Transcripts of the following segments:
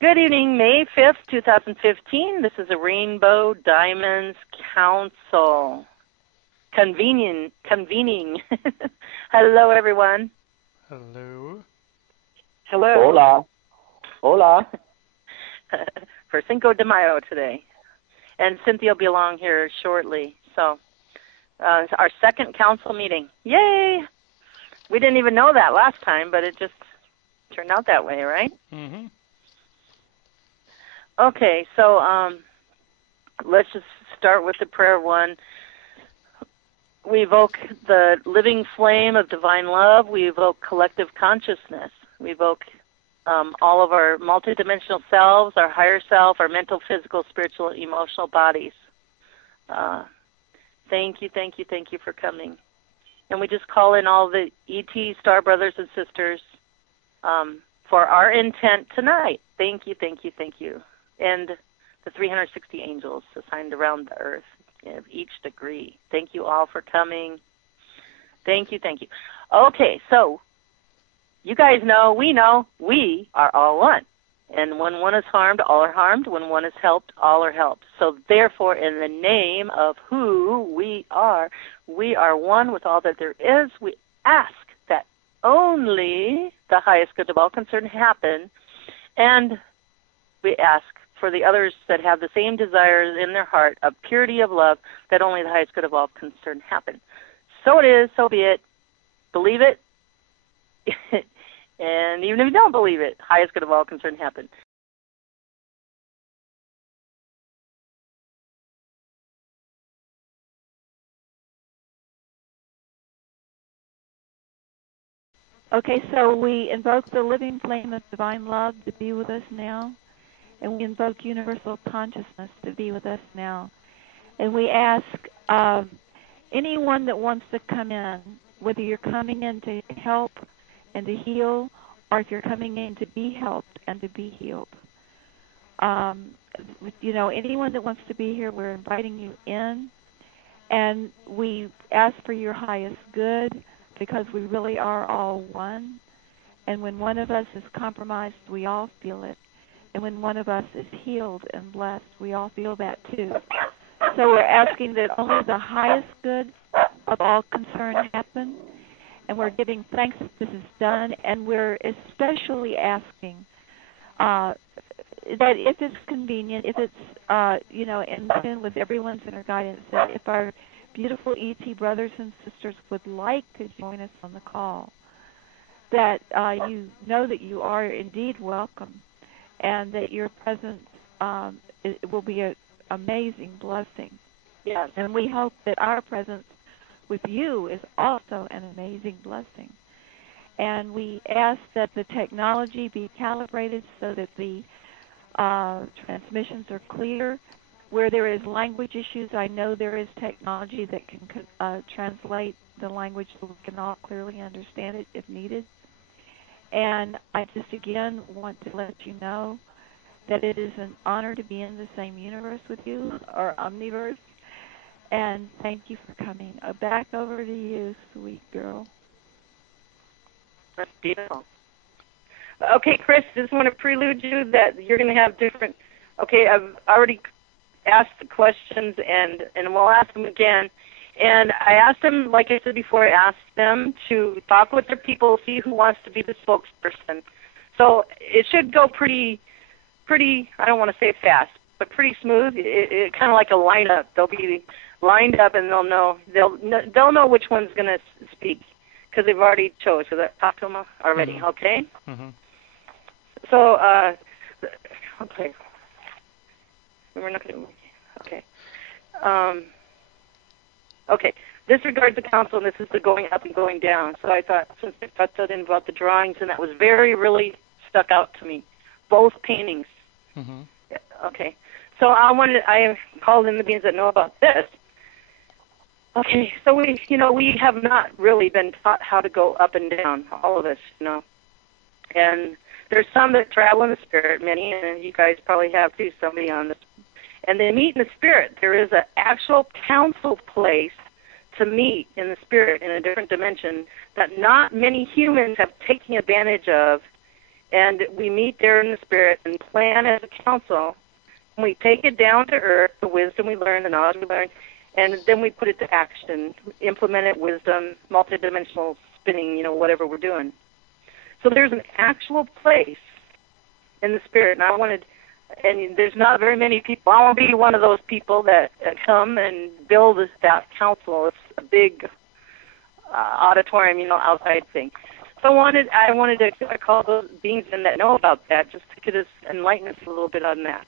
Good evening, May 5th, 2015. This is a Rainbow Diamonds Council. Convening. Hello, everyone. Hello. Hello. Hola. Hola. For Cinco de Mayo today. And Cynthia will be along here shortly. So, it's our second council meeting. Yay! We didn't even know that last time, but it just turned out that way, right? Mm-hmm. Okay, so let's just start with the prayer one. We evoke the living flame of divine love. We evoke collective consciousness. We evoke all of our multidimensional selves, our higher self, our mental, physical, spiritual, and emotional bodies. Thank you for coming. And we just call in all the ET star brothers and sisters for our intent tonight. Thank you. And the 360 angels assigned around the earth of each degree. Thank you all for coming. Thank you. Okay, so you guys know, we are all one. And when one is harmed, all are harmed. When one is helped, all are helped. So therefore, in the name of who we are one with all that there is. We ask that only the highest good of all concerned happen. And we ask for the others that have the same desires in their heart of purity of love, that only the highest good of all concern happen. So it is, so be it. Believe it. And even if you don't believe it, highest good of all concern happen. Okay, so we invoke the living flame of divine love to be with us now. And we invoke universal consciousness to be with us now. And we ask anyone that wants to come in, whether you're coming in to help and to heal, or if you're coming in to be helped and to be healed. Anyone that wants to be here, we're inviting you in. And we ask for your highest good, because we really are all one. And when one of us is compromised, we all feel it. And when one of us is healed and blessed, we all feel that too. So we're asking that only the highest good of all concern happen. And we're giving thanks that this is done. And we're especially asking that if it's convenient, if it's, in tune with everyone's inner guidance, that if our beautiful ET brothers and sisters would like to join us on the call, that you know that you are indeed welcome. And that your presence will be an amazing blessing. Yes. And we hope that our presence with you is also an amazing blessing. And we ask that the technology be calibrated so that the transmissions are clear. Where there is language issues, I know there is technology that can translate the language so we can all clearly understand it if needed. And I just, again, want to let you know that it is an honor to be in the same universe with you, or omniverse, and thank you for coming. Back over to you, sweet girl. That's beautiful. Okay, Chris, just want to prelude you that you're going to have different... Okay, I've already asked the questions, and we'll ask them again. And I asked them, like I said before, I asked them to talk with their people, see who wants to be the spokesperson. So it should go pretty, I don't want to say fast, but pretty smooth. It kind of like a lineup. They'll be lined up, and they'll know which one's going to speak because they've already chose. So that talked to them already, Mm-hmm. okay? Mm-hmm. So, okay. We're not going to, okay. Okay, this regards the council, and this is the going up and going down. So I thought, since I thought that in about the drawings, and that was really stuck out to me. Both paintings. Mm-hmm. Okay, so I called in the beings that know about this. Okay, so we have not really been taught how to go up and down, all of us, And there's some that travel in the spirit, many, and you guys probably have too, somebody on this. And they meet in the spirit. There is an actual council place to meet in the spirit in a different dimension that not many humans have taken advantage of And we meet there in the spirit and plan as a council. And we take it down to earth, the wisdom we learn, the knowledge we learn, and then we put it to action, implement it, wisdom, multidimensional spinning, whatever we're doing. So there's an actual place in the spirit, and there's not very many people. I want to be one of those people that come and build that council. It's a big auditorium, outside thing. So I wanted to call those beings in that know about that, just to get us enlighten us a little bit on that.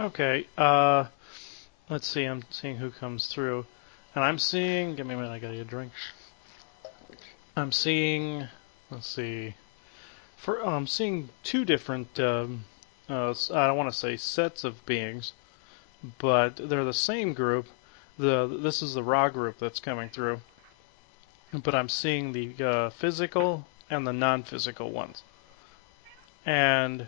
Okay. Let's see. I'm seeing who comes through, and I'm seeing. Give me a minute. I gotta get a drink. I'm seeing. Let's see. I'm seeing two different. I don't want to say sets of beings, but they're the same group. This is the raw group that's coming through. But I'm seeing the physical and the non-physical ones. And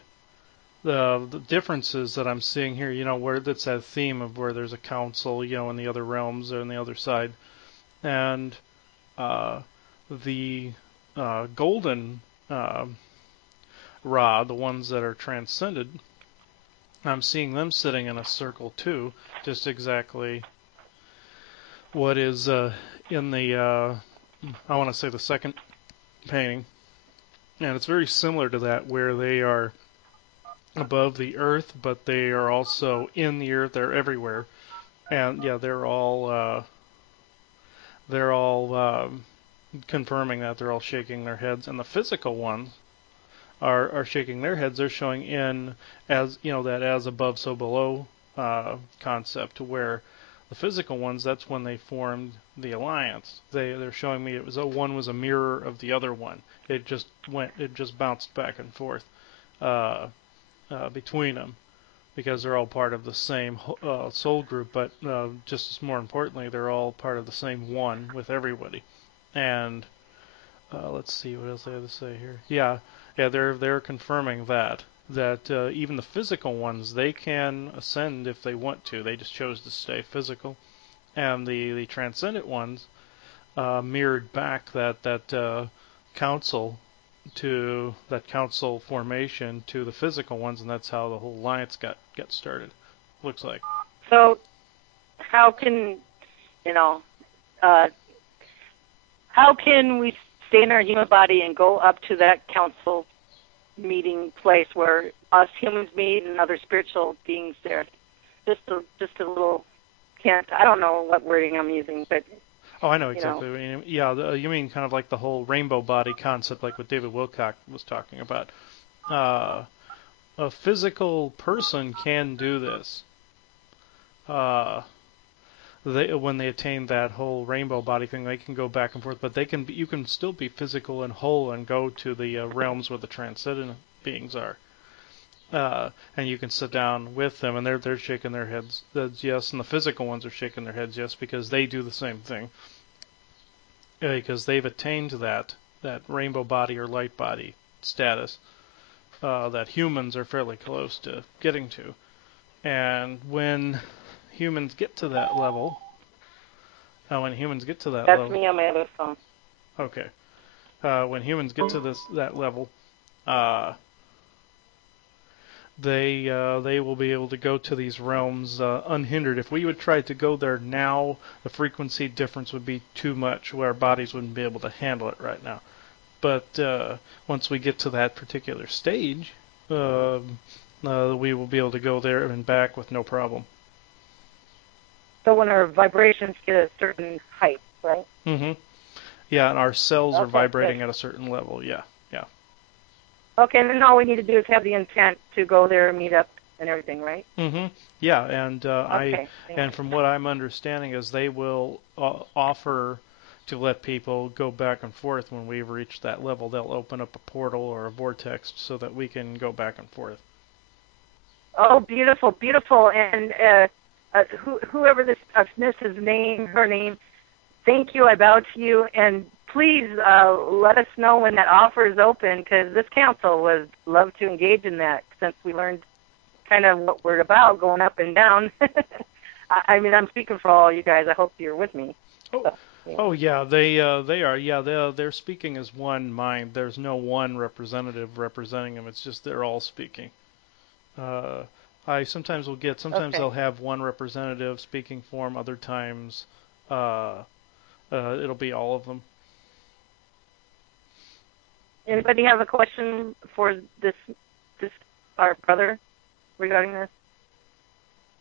the differences that I'm seeing here, where it's that theme of where there's a council, in the other realms or on the other side. And the golden Ra, the ones that are transcended, I'm seeing them sitting in a circle too, just exactly what is in the I want to say the second painting, and it's very similar to that, where they are above the earth, but they are also in the earth. They're everywhere, and yeah, they're all confirming that. They're all shaking their heads, and the physical ones are shaking their heads. They're showing in as that as above so below concept, where the physical ones, that's when they formed the alliance. They're showing me one was a mirror of the other one. It just bounced back and forth between them, because they're all part of the same soul group. But just as more importantly, they're all part of the same one with everybody. And let's see what else I have to say here. Yeah, they're confirming that even the physical ones, they can ascend if they want to. They just chose to stay physical. And the transcendent ones mirrored back that council formation to the physical ones, and that's how the whole alliance got started. Looks like. So, how can how can we stay in our human body and go up to that council meeting place where us humans meet and other spiritual beings there? Just a little hint. I don't know what wording I'm using, but oh, I know exactly what you mean. Yeah, you mean kind of like the whole rainbow body concept, like what David Wilcock was talking about. A physical person can do this. When they attain that whole rainbow body thing, they can go back and forth, but you can still be physical and whole and go to the realms where the transcendent beings are. And you can sit down with them, and they're shaking their heads yes, and the physical ones are shaking their heads yes, because they do the same thing. Because they've attained that rainbow body or light body status that humans are fairly close to getting to. And when humans get to that level, that's me on my other phone. Okay. When humans get to that level, they will be able to go to these realms unhindered. If we would try to go there now, the frequency difference would be too much, where our bodies wouldn't be able to handle it right now. But once we get to that particular stage, we will be able to go there and back with no problem. So when our vibrations get a certain height, right? Mm-hmm. Yeah, and our cells are vibrating at a certain level. Yeah. Okay, and then all we need to do is have the intent to go there and meet up and everything, right? Mm-hmm. Yeah, and from what I'm understanding is they will offer to let people go back and forth when we've reached that level. They'll open up a portal or a vortex so that we can go back and forth. Oh, beautiful, beautiful. And whoever this is her name, thank you, I bow to you, and please let us know when that offer is open, because this council would love to engage in that, since we learned kind of what we're about, going up and down. I mean, I'm speaking for all you guys. I hope you're with me. Oh, Oh yeah, they are. Yeah, they're speaking as one mind. There's no one representative representing them. It's just they're all speaking. Uh, I sometimes will get. Sometimes Okay. they'll have one representative speaking for them. Other times, it'll be all of them. Anybody have a question for this our brother regarding this?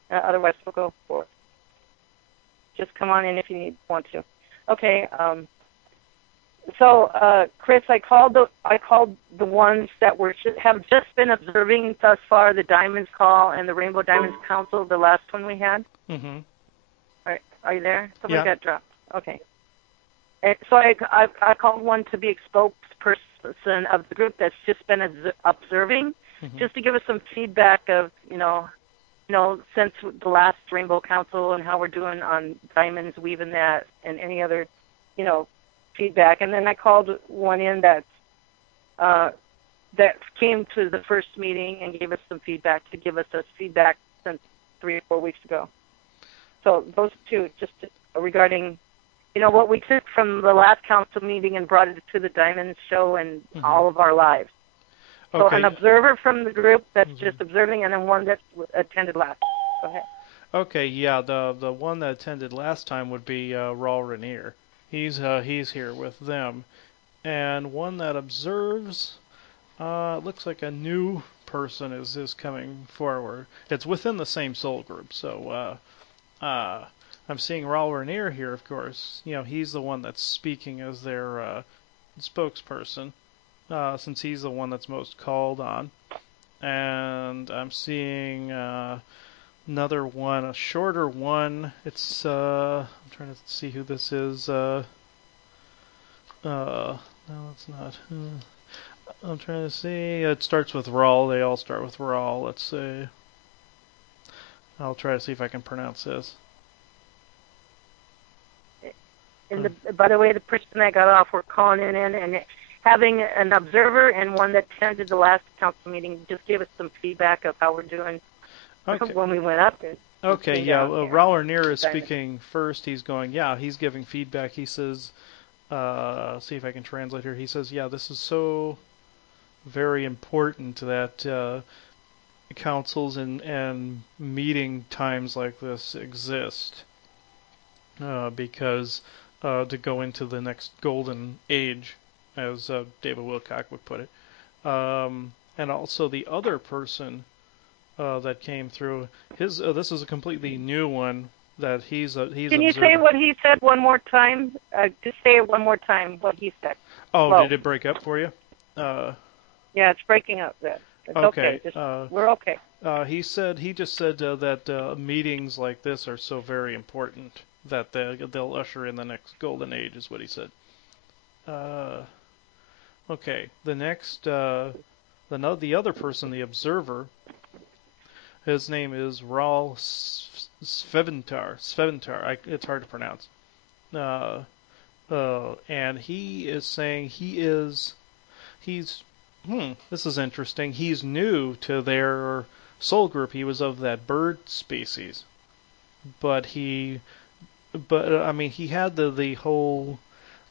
Otherwise, we'll go for it. Just come on in if you want to. Okay. So, Chris, I called the ones that have just been observing thus far the Diamonds Call and the Rainbow Diamonds Council, the last one we had. Mm-hmm. Are you there? Somebody Yeah. got dropped. Okay. And so I called one to be a spokesperson of the group that's just been observing, just to give us some feedback of since the last Rainbow Council and how we're doing on diamonds, weaving that, and any other feedback. And then I called one in that came to the first meeting and gave us some feedback to give us feedback since 3 or 4 weeks ago. So those two, just regarding what we took from the last council meeting and brought it to the Diamonds Show and all of our lives. So Okay. an observer from the group that's just observing, and then one that attended last. Go ahead. Okay, yeah, the one that attended last time would be Raul Rainier. He's here with them, and one that observes. Looks like a new person is coming forward. It's within the same soul group, so I'm seeing Raul Rainier here, of course. He's the one that's speaking as their spokesperson, since he's the one that's most called on. And I'm seeing another one, a shorter one. It's I'm trying to see who this is. No, it's not. I'm trying to see. It starts with Raul. They all start with Raul. Let's see. I'll try to see if I can pronounce this. And by the way, the person that got off, we're calling in and having an observer and one that attended the last council meeting just gave us some feedback of how we're doing when we went up. Okay, yeah. Raul Rainier is speaking first. He's going, he's giving feedback. He says, see if I can translate here. He says, this is so very important that councils and meeting times like this exist because to go into the next golden age, as David Wilcock would put it. And also the other person that came through, this is a completely new one that he's Can you say what he said one more time? Just say it one more time, what he said. Oh, Slow. Did it break up for you? Yeah, it's breaking up. It's okay. We're okay. He just said that meetings like this are so very important that they'll usher in the next golden age, is what he said. Okay, the next, the other person, the observer, his name is Raul Sveventar. It's hard to pronounce. And he is saying he's this is interesting. He's new to their soul group. He was of that bird species, but he had the whole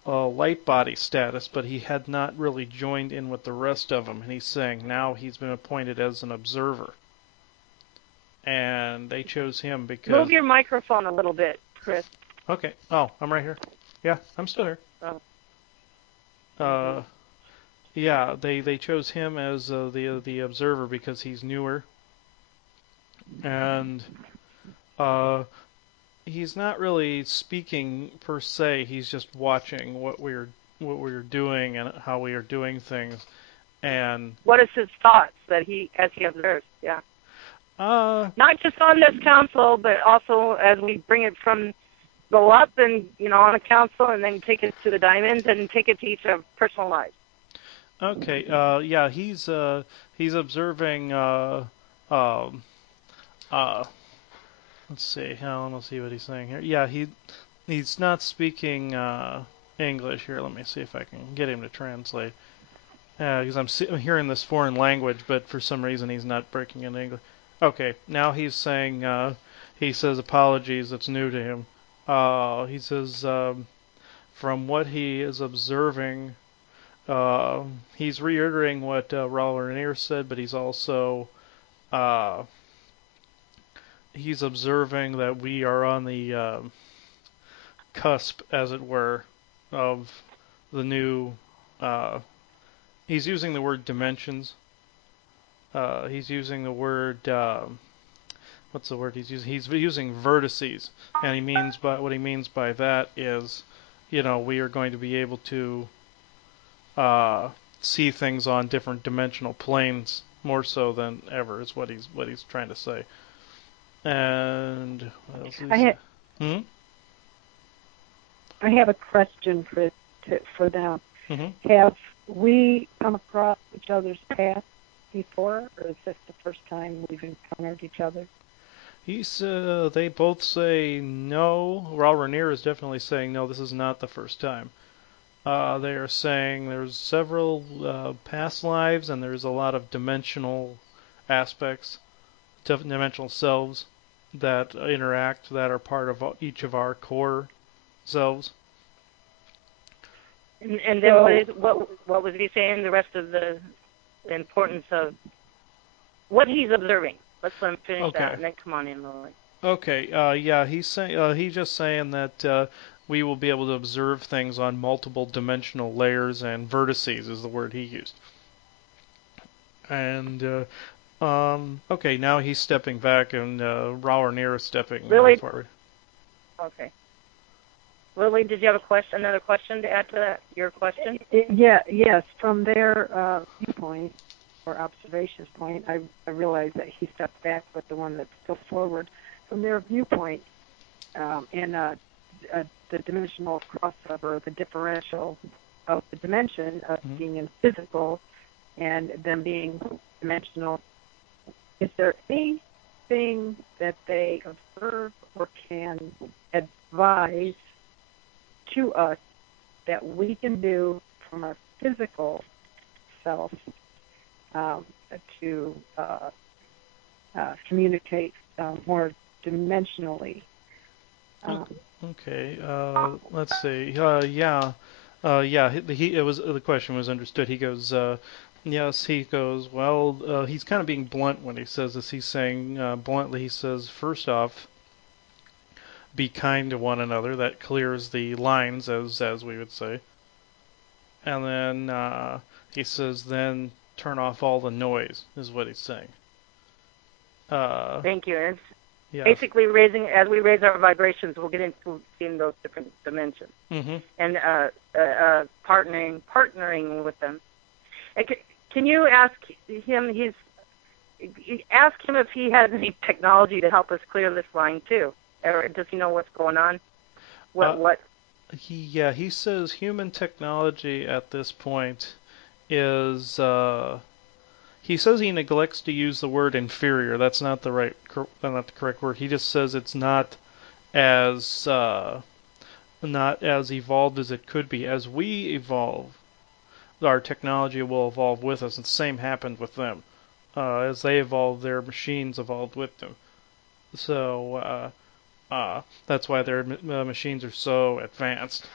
light body status, but he had not really joined in with the rest of them. And he's saying now he's been appointed as an observer, and they chose him because. Move your microphone a little bit, Chris. Okay. Oh, I'm right here. Yeah, I'm still here. Oh. Yeah, they chose him as the observer because he's newer, and he's not really speaking per se. He's just watching what we're doing and how we are doing things. And what is his thoughts as he observes? Yeah. Not just on this council, but also as we bring it go up and on a council, and then take it to the diamonds and take it to each of personal lives. Okay. Yeah. He's observing. Let's see. Let's see what he's saying here. Yeah. He's not speaking English here. Let me see if I can get him to translate. Because I'm hearing this foreign language, but for some reason he's not breaking into English. Okay. Now he's saying. He says apologies. That's new to him. He says. from what he is observing, he's reiterating what Raul Ranier said, but he's also he's observing that we are on the cusp, as it were, of the new. He's using the word dimensions. He's using the word. What's the word he's using? He's using vertices, and he means by what he means by that is, we are going to be able to see things on different dimensional planes more so than ever. Is what he's trying to say. And what else is I have a question for them. Mm-hmm. Have we come across each other's path before, or is this the first time we've encountered each other? They both say no. Raul Ranier is definitely saying no, this is not the first time. They are saying there's several past lives, and there's a lot of dimensional aspects, dimensional selves that interact, that are part of each of our core selves. And then what was he saying? The rest of the importance of what he's observing. Let's let him finish that, and then come on in, Lily. Okay. He's saying he's just saying that we will be able to observe things on multiple dimensional layers, and vertices is the word he used. And okay, now he's stepping back, and Raul Ranier is stepping forward. Okay. Lily, did you have another question to add to that? Your question? Yes. From their viewpoint or observation's point, I realize that he stepped back with the one that's still forward. From their viewpoint, and the dimensional crossover, the differential of the dimension of being in physical and them being dimensional, is there anything that they observe or can advise to us that we can do from our physical self to communicate more dimensionally? Okay. Let's see. The question was understood. He goes, yes. He goes, well. He's kind of being blunt when he says this. He's saying bluntly. He says, first off, be kind to one another. That clears the lines, as we would say. And then he says, then turn off all the noise, is what he's saying. Thank you. It's basically as we raise our vibrations, we'll get into seeing those different dimensions. Mm-hmm. And partnering with them. Can you ask him? Ask him if he has any technology to help us clear this line too. Or does he know what's going on? What? He says human technology at this point is. He says he neglects to use the word inferior. That's not the correct word. He just says it's not as evolved as it could be. As we evolve, our technology will evolve with us. And the same happened with them. As they evolved, their machines evolved with them. So. That's why their machines are so advanced.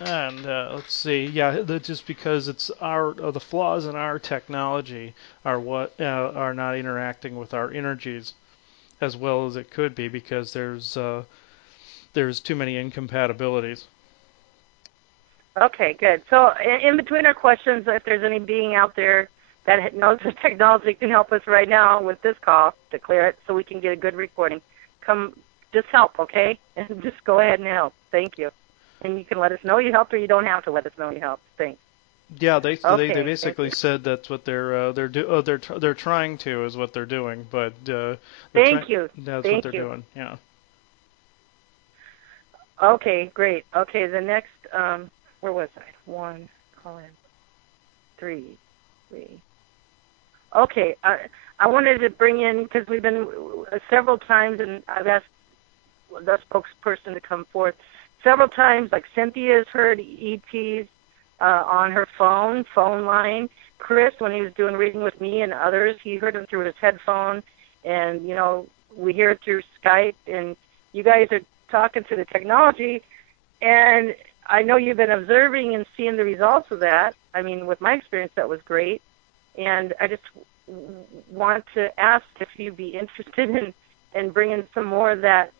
And let's see, just because it's the flaws in our technology are what are not interacting with our energies as well as it could be, because there's too many incompatibilities. Okay, good. So in between our questions, if there's any being out there that knows the technology can help us right now with this call to clear it, so we can get a good recording, just help, okay? And just go ahead and help. Thank you. And you can let us know you helped, or you don't have to let us know you helped. Thanks. Yeah, they basically said that's what they're trying to is what they're doing, but thank you. That's what they're doing. Yeah. Okay, great. Okay, the next where was I? 1, call in 3. Okay, I wanted to bring in, because we've been several times, and I've asked the spokesperson to come forth several times, like Cynthia's heard ETs on her phone line. Chris, when he was doing reading with me and others, he heard them through his headphone, and, we hear it through Skype, and you guys are talking to the technology, and I know you've been observing and seeing the results of that. I mean, with my experience, that was great. And I just want to ask if you'd be interested in bringing some more of that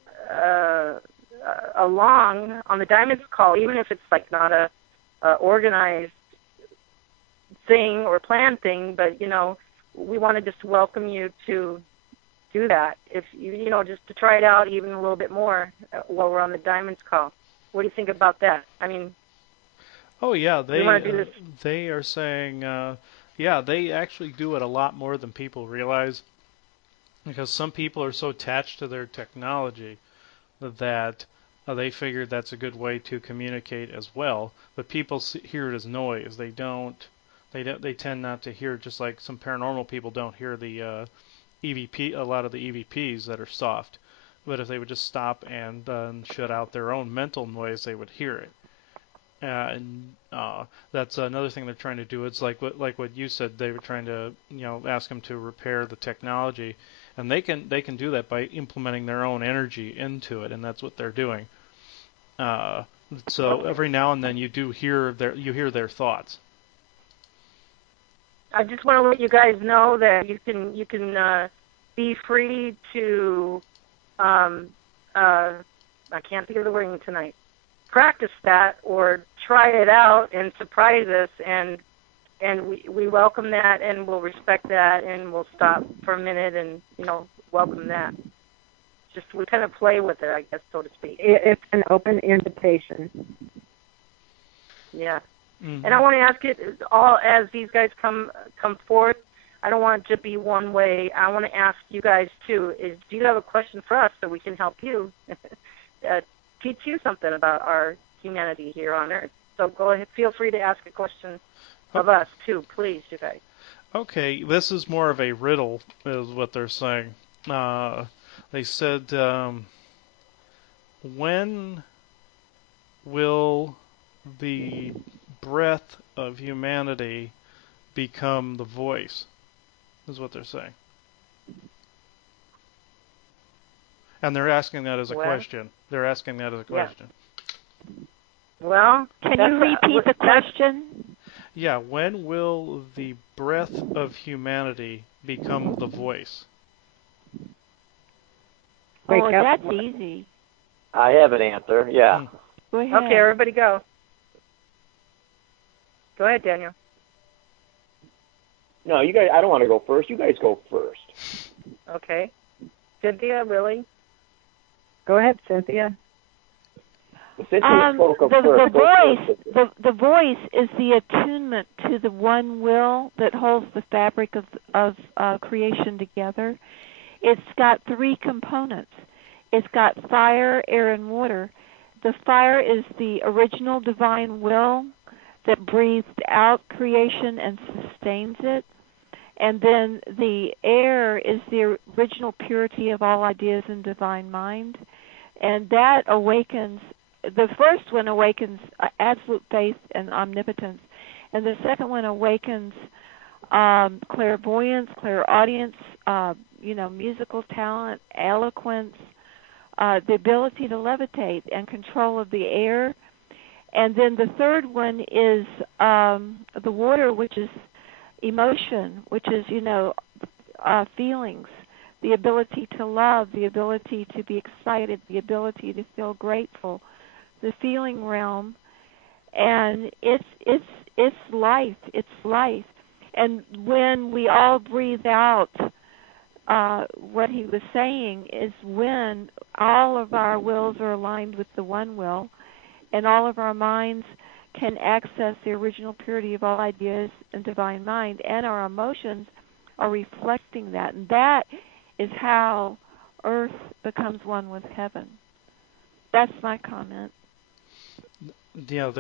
along on the Diamonds call, even if it's like not a organized thing or planned thing, but, you know, we want to just welcome you to do that, if you know, just to try it out even a little bit more while we're on the Diamonds call. What do you think about that? I mean, oh yeah, they they are saying, yeah, they actually do it a lot more than people realize, because some people are so attached to their technology that they figured that's a good way to communicate as well. But people hear it as noise. They don't. They tend not to hear, just like some paranormal people don't hear the EVP, a lot of the EVPs that are soft. But if they would just stop and shut out their own mental noise, they would hear it. And that's another thing they're trying to do. It's like what you said. They were trying to, you know, ask them to repair the technology, and they can do that by implementing their own energy into it, and that's what they're doing. So every now and then you do hear their thoughts. I just want to let you guys know that you can be free to I can't think of the wording tonight. Practice that or try it out and surprise us, and we welcome that, and we'll respect that, and we'll stop for a minute and, you know, welcome that. Just we kind of play with it, I guess, so to speak. It's an open invitation. Yeah. Mm-hmm. And I want to ask it all as these guys come forth. I don't want it to be one way. I want to ask you guys too. Do you have a question for us so we can help you teach you something about our humanity here on Earth? So go ahead. Feel free to ask a question of us too, please, you guys. Okay, this is more of a riddle, is what they're saying. They said, when will the breath of humanity become the voice? Is what they're saying. And they're asking that as a question. They're asking that as a question. Well, can you repeat the question? Yeah, when will the breath of humanity become the voice? Oh, that's easy. I have an answer, yeah. Go ahead. Okay, everybody go. Go ahead, Daniel. No, you guys, I don't want to go first. You guys go first. Okay. Cynthia, really? Go ahead, Cynthia. Cynthia spoke up first. The voice is the attunement to the one will that holds the fabric of creation together. It's got three components. It's got fire, air, and water. The fire is the original divine will that breathed out creation and sustains it. And then the air is the original purity of all ideas in divine mind. And that awakens, the first one awakens absolute faith and omnipotence. And the second one awakens clairvoyance, clairaudience, musical talent, eloquence, the ability to levitate and control of the air. And then the third one is the water, which is emotion, which is, feelings, the ability to love, the ability to be excited, the ability to feel grateful, the feeling realm. And it's life. It's life. And when we all breathe out, what he was saying is when all of our wills are aligned with the one will, and all of our minds can access the original purity of all ideas and divine mind, and our emotions are reflecting that. And that is how Earth becomes one with heaven. That's my comment. Yeah,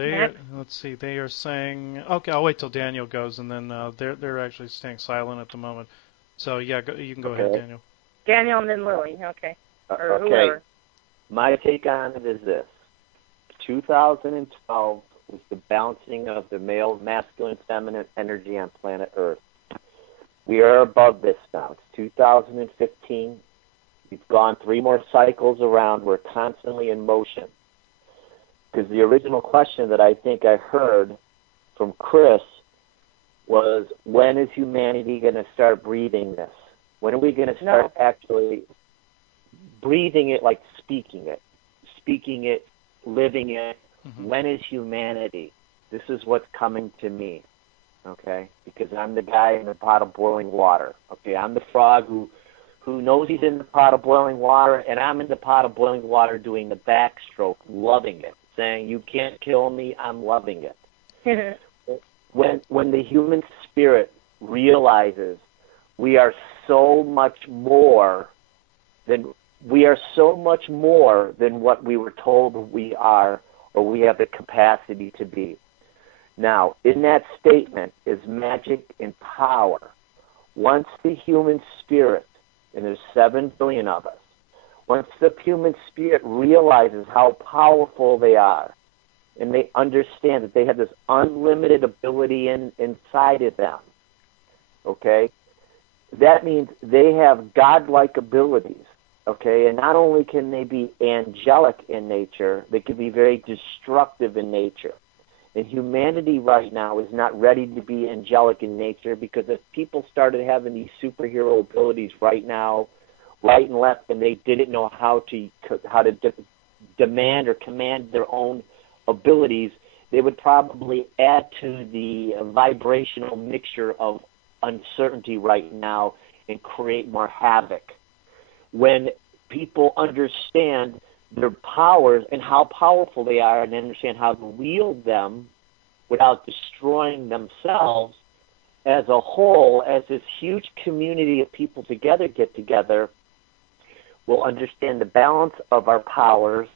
let's see, they are saying, okay, I'll wait till Daniel goes, and then they're actually staying silent at the moment. So, yeah, you can go ahead, Daniel. Daniel and then Lily, okay. Or okay. Whoever. My take on it is this. 2012 was the balancing of the male, masculine, feminine energy on planet Earth. We are above this now. It's 2015. We've gone 3 more cycles around. We're constantly in motion. Because the original question that I think I heard from Chris was, when is humanity going to start breathing this? When are we going to start actually breathing it, like speaking it, living it? Mm-hmm. When is humanity? This is what's coming to me, okay? Because I'm the guy in the pot of boiling water, okay? I'm the frog who knows he's in the pot of boiling water, and I'm in the pot of boiling water doing the backstroke, loving it, saying, you can't kill me, I'm loving it. When the human spirit realizes we are so much more than what we were told we are, or we have the capacity to be. Now, in that statement is magic and power. Once the human spirit, and there's 7 billion of us, once the human spirit realizes how powerful they are, and they understand that they have this unlimited ability inside of them, okay, that means they have godlike abilities, okay, and not only can they be angelic in nature, they can be very destructive in nature. And humanity right now is not ready to be angelic in nature, because if people started having these superhero abilities right now, right and left, and they didn't know how to demand or command their own abilities, they would probably add to the vibrational mixture of uncertainty right now and create more havoc. When people understand their powers and how powerful they are, and understand how to wield them without destroying themselves, as a whole, as this huge community of people get together, we'll understand the balance of our powers,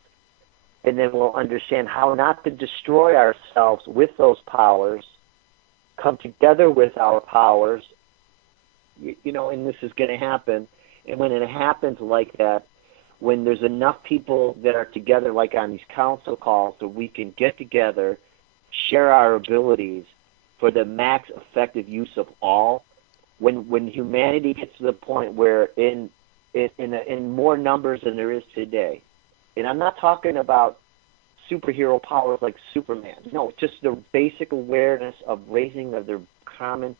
and then we'll understand how not to destroy ourselves with those powers, come together with our powers, and this is going to happen. And when it happens like that, when there's enough people that are together, like on these council calls, so we can get together, share our abilities for the max effective use of all, when humanity gets to the point where in more numbers than there is today, and I'm not talking about superhero powers like Superman. No, just the basic awareness of raising of their common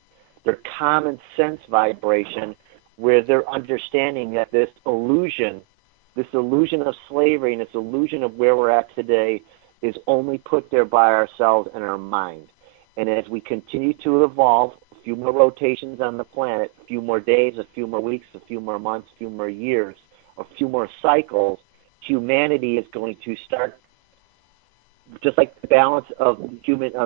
sense vibration, where they're understanding that this illusion of slavery and this illusion of where we're at today is only put there by ourselves and our mind. And as we continue to evolve, a few more rotations on the planet, a few more days, a few more weeks, a few more months, a few more years, a few more cycles, humanity is going to start, just like the balance of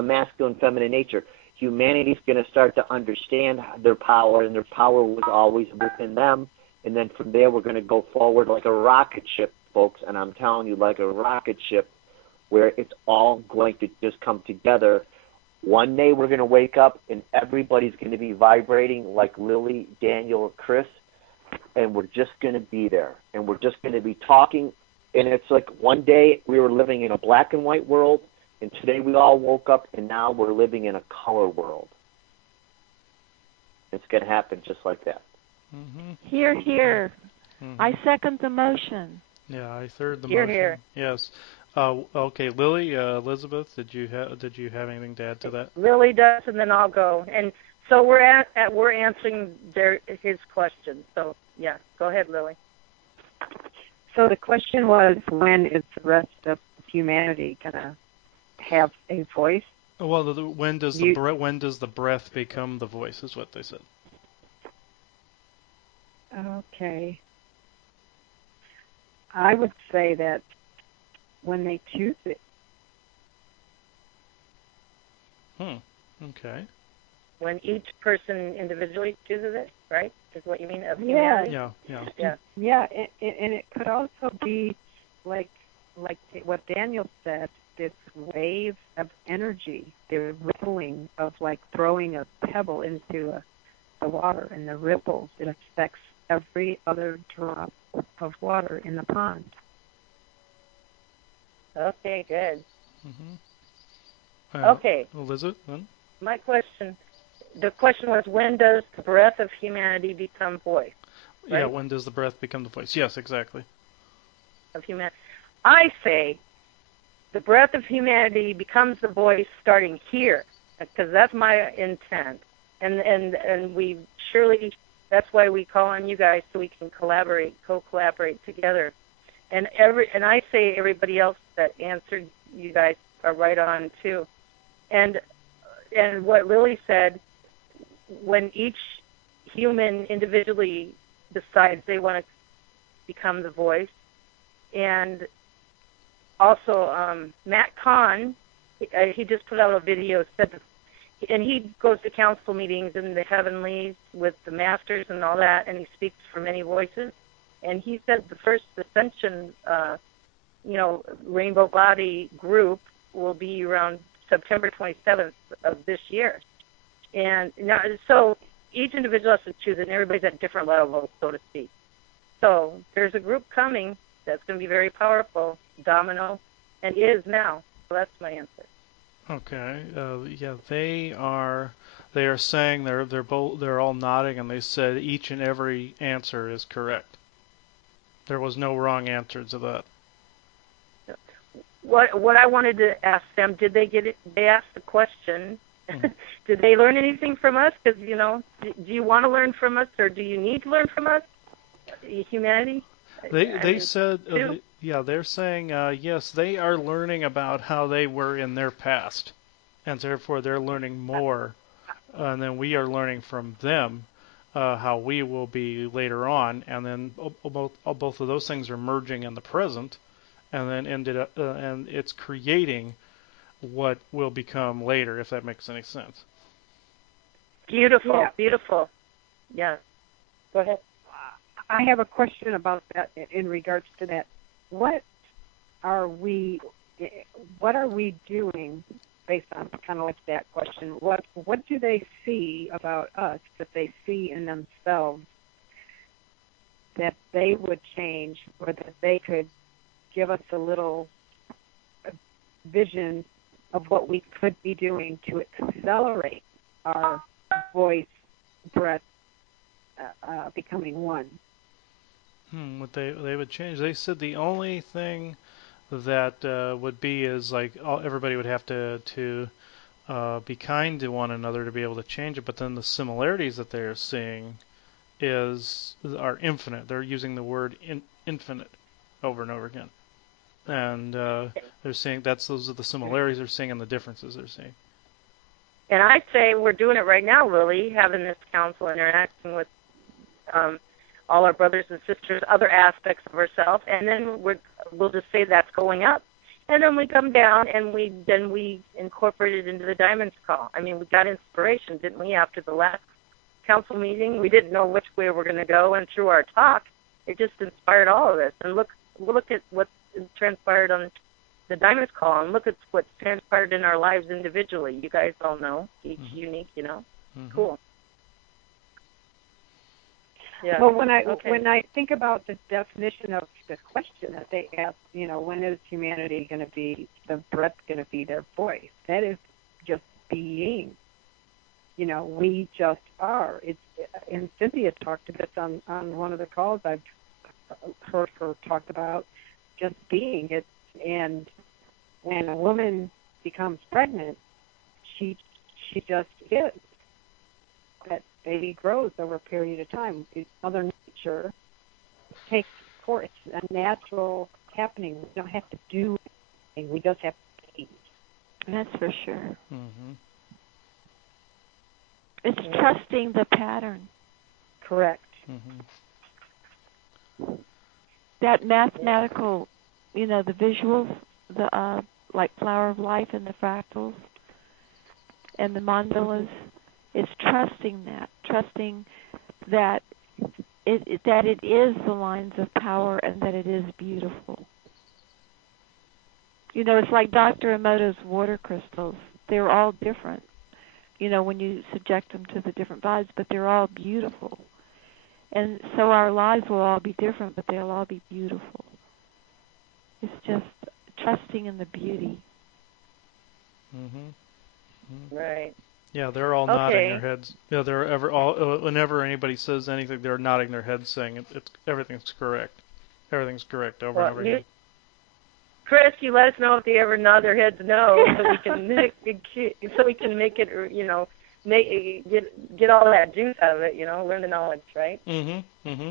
masculine, feminine nature, humanity is going to start to understand their power, and their power was always within them. And then from there, we're going to go forward like a rocket ship, folks. And I'm telling you, like a rocket ship, where it's all going to just come together. One day we're going to wake up, and everybody's going to be vibrating like Lily, Daniel, or Chris, and we're just going to be there. And we're just going to be talking. And it's like one day we were living in a black and white world, and today we all woke up, and now we're living in a color world. It's going to happen just like that. Mm-hmm. Hear, hear. Mm-hmm. I second the motion. Yeah, I third the Hear, motion. hear. Yes. Okay, Lily, Elizabeth, did you have anything to add to that? Lily does, and then I'll go. And so we're answering his question. So yeah, go ahead, Lily. So the question was, when is the rest of humanity gonna have a voice? Well, when does the breath become the voice? Is what they said. Okay. I would say that when they choose it. Okay. When each person individually chooses it, right? Is what you mean of humanity? Yeah. Yeah, and it could also be like what Daniel said, this wave of energy, the rippling of like throwing a pebble into the water, and the ripples, it affects every other drop of water in the pond. Okay, good. Mm-hmm. Okay. Elizabeth, then? My question, the question was, when does the breath of humanity become voice? Right? Yeah, when does the breath become the voice? Yes, exactly. Of humanity. I say the breath of humanity becomes the voice starting here, because that's my intent. And we surely, that's why we call on you guys so we can co-collaborate together. And I say everybody else that answered you guys are right on too. And what Lily said, when each human individually decides they want to become the voice, and also Matt Kahn, he just put out a video, and he goes to council meetings in the heavenlies with the masters and all that, and he speaks for many voices. And he said the first ascension, rainbow body group will be around September 27th of this year. And now, so each individual has to choose, and everybody's at different levels, so to speak. So there's a group coming that's going to be very powerful, Domino, and is now. So that's my answer. Okay. Yeah, they are saying they're all nodding, and they said each and every answer is correct. There was no wrong answer to that. What I wanted to ask them, did they get it? They asked the question. Did they learn anything from us? Because do you want to learn from us, or do you need to learn from us, humanity? They said, they're saying yes, they are learning about how they were in their past, and therefore they're learning more, and then we are learning from them how we will be later on, and then both of those things are merging in the present, and then and it's creating what will become later, if that makes any sense. Beautiful, Yeah. Beautiful. Yeah. Go ahead. I have a question about that in regards to that. What are we doing based on kind of like that question? What do they see about us that they see in themselves that they would change, or that they could give us a little vision of what we could be doing to accelerate our voice, breath, becoming one? What they would change? They said the only thing that would be is like everybody would have to be kind to one another to be able to change it. But then the similarities that they're seeing are infinite. They're using the word infinite over and over again, and they're saying those are the similarities they're seeing and the differences they're seeing. And I say we're doing it right now, Lily, having this council, interacting with all our brothers and sisters, other aspects of ourselves, and then we'll just say that's going up. And then we come down and we incorporate it into the Diamonds Call. I mean, we got inspiration, didn't we, after the last council meeting? We didn't know which way we're going to go, and through our talk, it just inspired all of us. And look at what transpired on the Diamonds Call, and look at what's transpired in our lives individually. You guys all know, each unique, Mm-hmm. Cool. Yeah. Well, when I think about the definition of the question that they asked, when is humanity going to be, the breath going to be their voice? That is just being. We just are. And Cynthia talked to this on one of the calls I've heard her talk about, just being. And when a woman becomes pregnant, she just is. That baby grows over a period of time. Mother Nature takes course. It's a natural happening. We don't have to do anything. We just have to be. That's for sure. Mm-hmm. It's trusting the pattern. Correct. Mm-hmm. That mathematical, the visuals, the like Flower of Life and the fractals and the mandalas. It's trusting that it is the lines of power and that it is beautiful. It's like Dr. Emoto's water crystals. They're all different, when you subject them to the different vibes, but they're all beautiful. And so our lives will all be different, but they'll all be beautiful. It's just trusting in the beauty. Mm-hmm. Mm-hmm. Right. Yeah, they're all nodding their heads. Yeah, they're all whenever anybody says anything, they're nodding their heads, saying everything's correct. Everything's correct over and over again. Chris, you let us know if they ever nod their heads no, so we can make it, get all that juice out of it, learn the knowledge, right? Mm-hmm. Mm-hmm.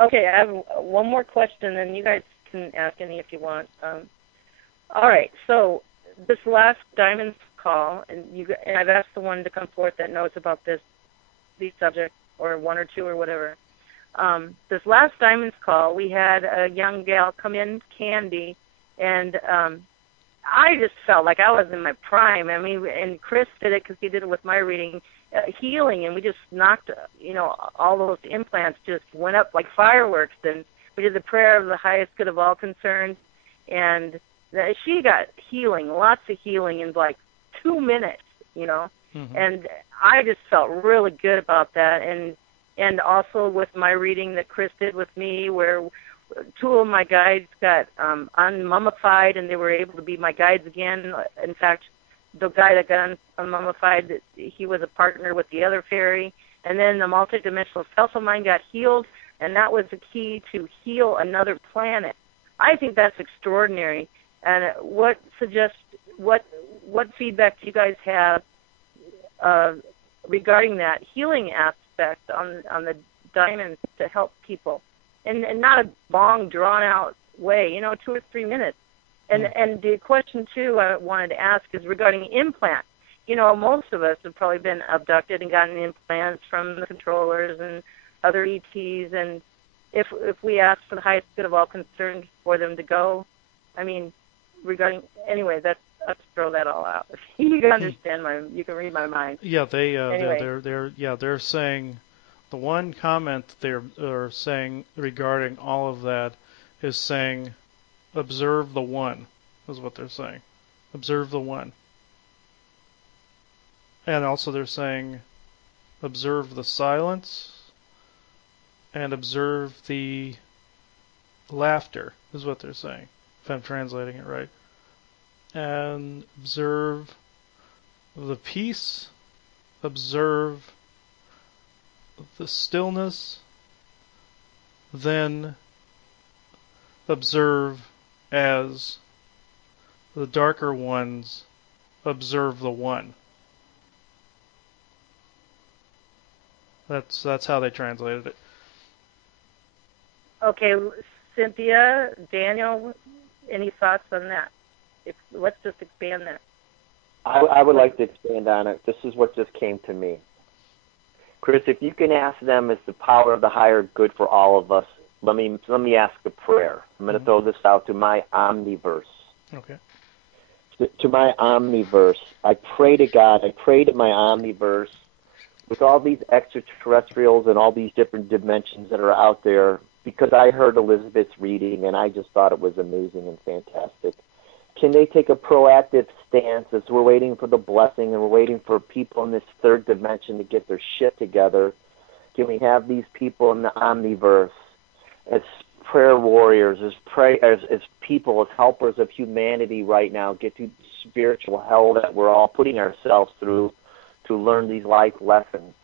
Okay, I have one more question, and you guys can ask any if you want. All right, so this last Diamond's call, and I've asked the one to come forth that knows about these subjects, or one or two or whatever. This last Diamond's call, we had a young gal come in, Candy, and I just felt like I was in my prime. I mean, and Chris did it because he did it with my reading, healing, and we just knocked, all those implants just went up like fireworks. And we did the prayer of the highest good of all concerned, and she got healing, lots of healing in like 2 minutes, Mm-hmm. And I just felt really good about that. And also with my reading that Chris did with me, where 2 of my guides got unmummified, and they were able to be my guides again. In fact, the guy that got unmummified, he was a partner with the other fairy. And then the multidimensional self of mine got healed, and that was the key to heal another planet. I think that's extraordinary. And what feedback do you guys have regarding that healing aspect on the diamonds to help people, and not a long drawn out way, 2 or 3 minutes. And the question too I wanted to ask is regarding implants. Most of us have probably been abducted and gotten implants from the controllers and other ETs, and if we ask for the highest good of all concerned for them to go, I mean, let's throw that all out. You can understand you can read my mind. Yeah, anyway. they're saying, the one comment they're saying regarding all of that is saying, observe the one, is what they're saying. Observe the one. And also they're saying, observe the silence and observe the laughter, is what they're saying, if I'm translating it right. And observe the peace, observe the stillness, then observe as the darker ones observe the one. That's how they translated it. Okay, Cynthia, Daniel, any thoughts on that? Let's just expand that. I would like to expand on it. This is what just came to me. Chris, if you can ask them, is the power of the higher good for all of us? Let me ask a prayer. I'm going to throw this out to my omniverse. Okay. To my omniverse, I pray to God, I pray to my omniverse, with all these extraterrestrials and all these different dimensions that are out there, because I heard Elizabeth's reading and I just thought it was amazing and fantastic. Can they take a proactive stance as we're waiting for the blessing and we're waiting for people in this third dimension to get their shit together? Can we have these people in the omniverse as prayer warriors, as people, as helpers of humanity right now, get through the spiritual hell that we're all putting ourselves through to learn these life lessons?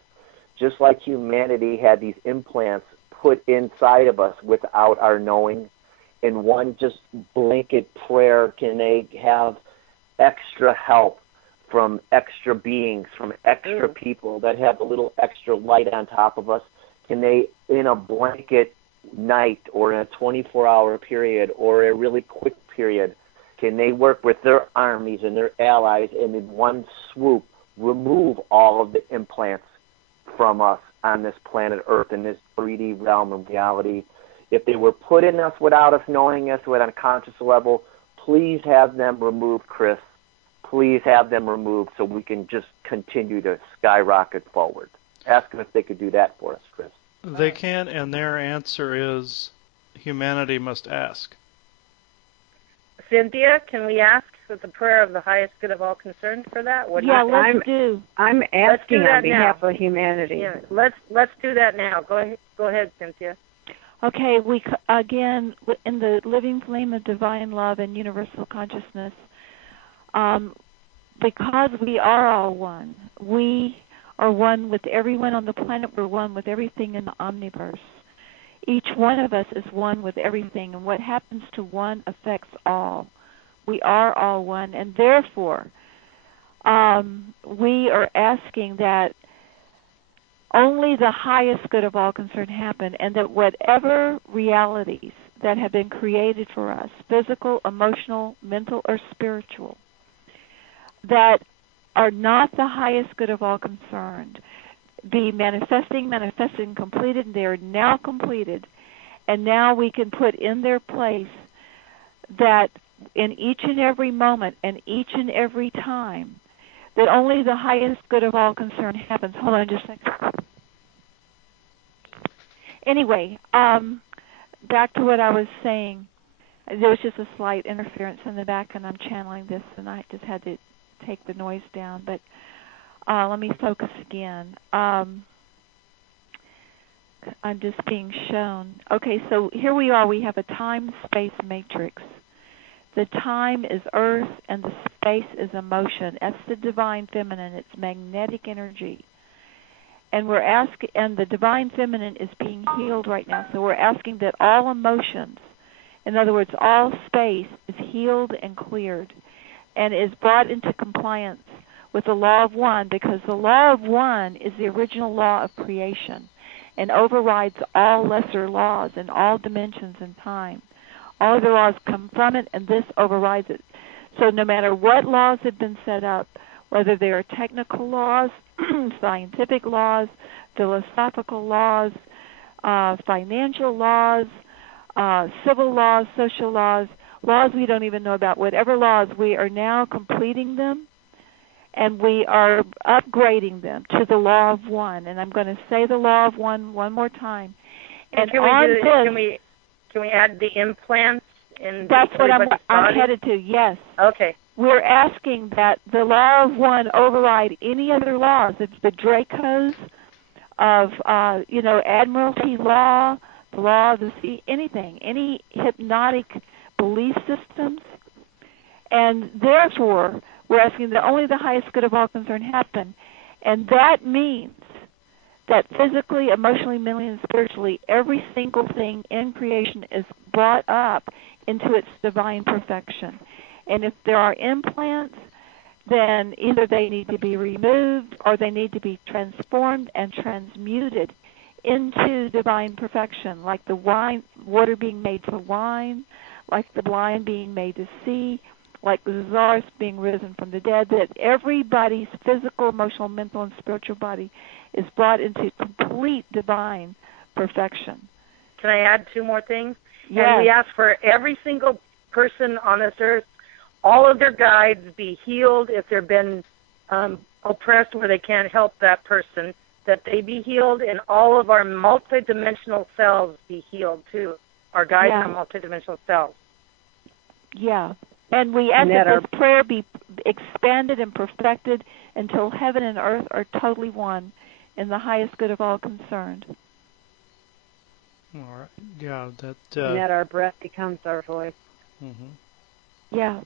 Just like humanity had these implants put inside of us without our knowing, in one just blanket prayer, can they have extra help from extra beings, from extra people that have a little extra light on top of us? Can they, in a blanket night or in a 24-hour period or a really quick period, can they work with their armies and their allies and in one swoop remove all of the implants from us on this planet Earth, in this 3D realm of reality? If they were put in us without us knowing us, with on a conscious level, please have them removed, Chris. Please have them removed so we can just continue to skyrocket forward. Ask them if they could do that for us, Chris. They can, and their answer is humanity must ask. Cynthia, can we ask for the prayer of the highest good of all concerned for that? I'm asking on behalf of humanity. Yeah, let's do that now. Go ahead, Cynthia. Okay, we again in the living flame of divine love and universal consciousness, because we are all one. We are one with everyone on the planet. We're one with everything in the omniverse. Each one of us is one with everything, and what happens to one affects all. We are all one, and therefore we are asking that only the highest good of all concerned happen, and that whatever realities that have been created for us, physical, emotional, mental, or spiritual, that are not the highest good of all concerned, be manifesting, completed, and they are now completed, and now we can put in their place that in each and every moment and each and every time, that only the highest good of all concerned happens. Hold on just a second. Anyway, back to what I was saying. There was just a slight interference in the back, and I'm channeling this, and I just had to take the noise down. But let me focus again. I'm just being shown. Okay, so here we are. We have a time-space matrix. The time is earth, and the space is emotion. That's the divine feminine. It's magnetic energy. And we're asking, and the divine feminine is being healed right now. So we're asking that all emotions, in other words, all space, is healed and cleared, and is brought into compliance with the law of one, because the law of one is the original law of creation and overrides all lesser laws in all dimensions and time. All other laws come from it, and this overrides it. So no matter what laws have been set up, whether they are technical laws, scientific laws, philosophical laws, financial laws, civil laws, social laws, laws we don't even know about, whatever laws, we are now completing them, and we are upgrading them to the law of one. And I'm going to say the law of one more time. And can we add the implants? In that's what I'm headed to, yes. Okay. We're asking that the law of one override any other laws. It's the Dracos of, Admiralty law, the law of the sea, anything, any hypnotic belief systems. And therefore, we're asking that only the highest good of all concern happen. And that means that physically, emotionally, mentally, and spiritually, every single thing in creation is brought up into its divine perfection. And if there are implants, then either they need to be removed or they need to be transformed and transmuted into divine perfection, like the water being made for wine, like the blind being made to see, like the Lazarus being risen from the dead, that everybody's physical, emotional, mental, and spiritual body is brought into complete divine perfection. Can I add two more things? Yes. And we ask for every single person on this earth, all of their guides be healed if they've been oppressed where they can't help that person, that they be healed, and all of our multidimensional selves be healed too. Our guides are multidimensional selves. Yeah. And we ask that this prayer be expanded and perfected until heaven and earth are totally one in the highest good of all concerned. All right. Yeah, that... and that our breath becomes our voice. Mm-hmm. Yeah.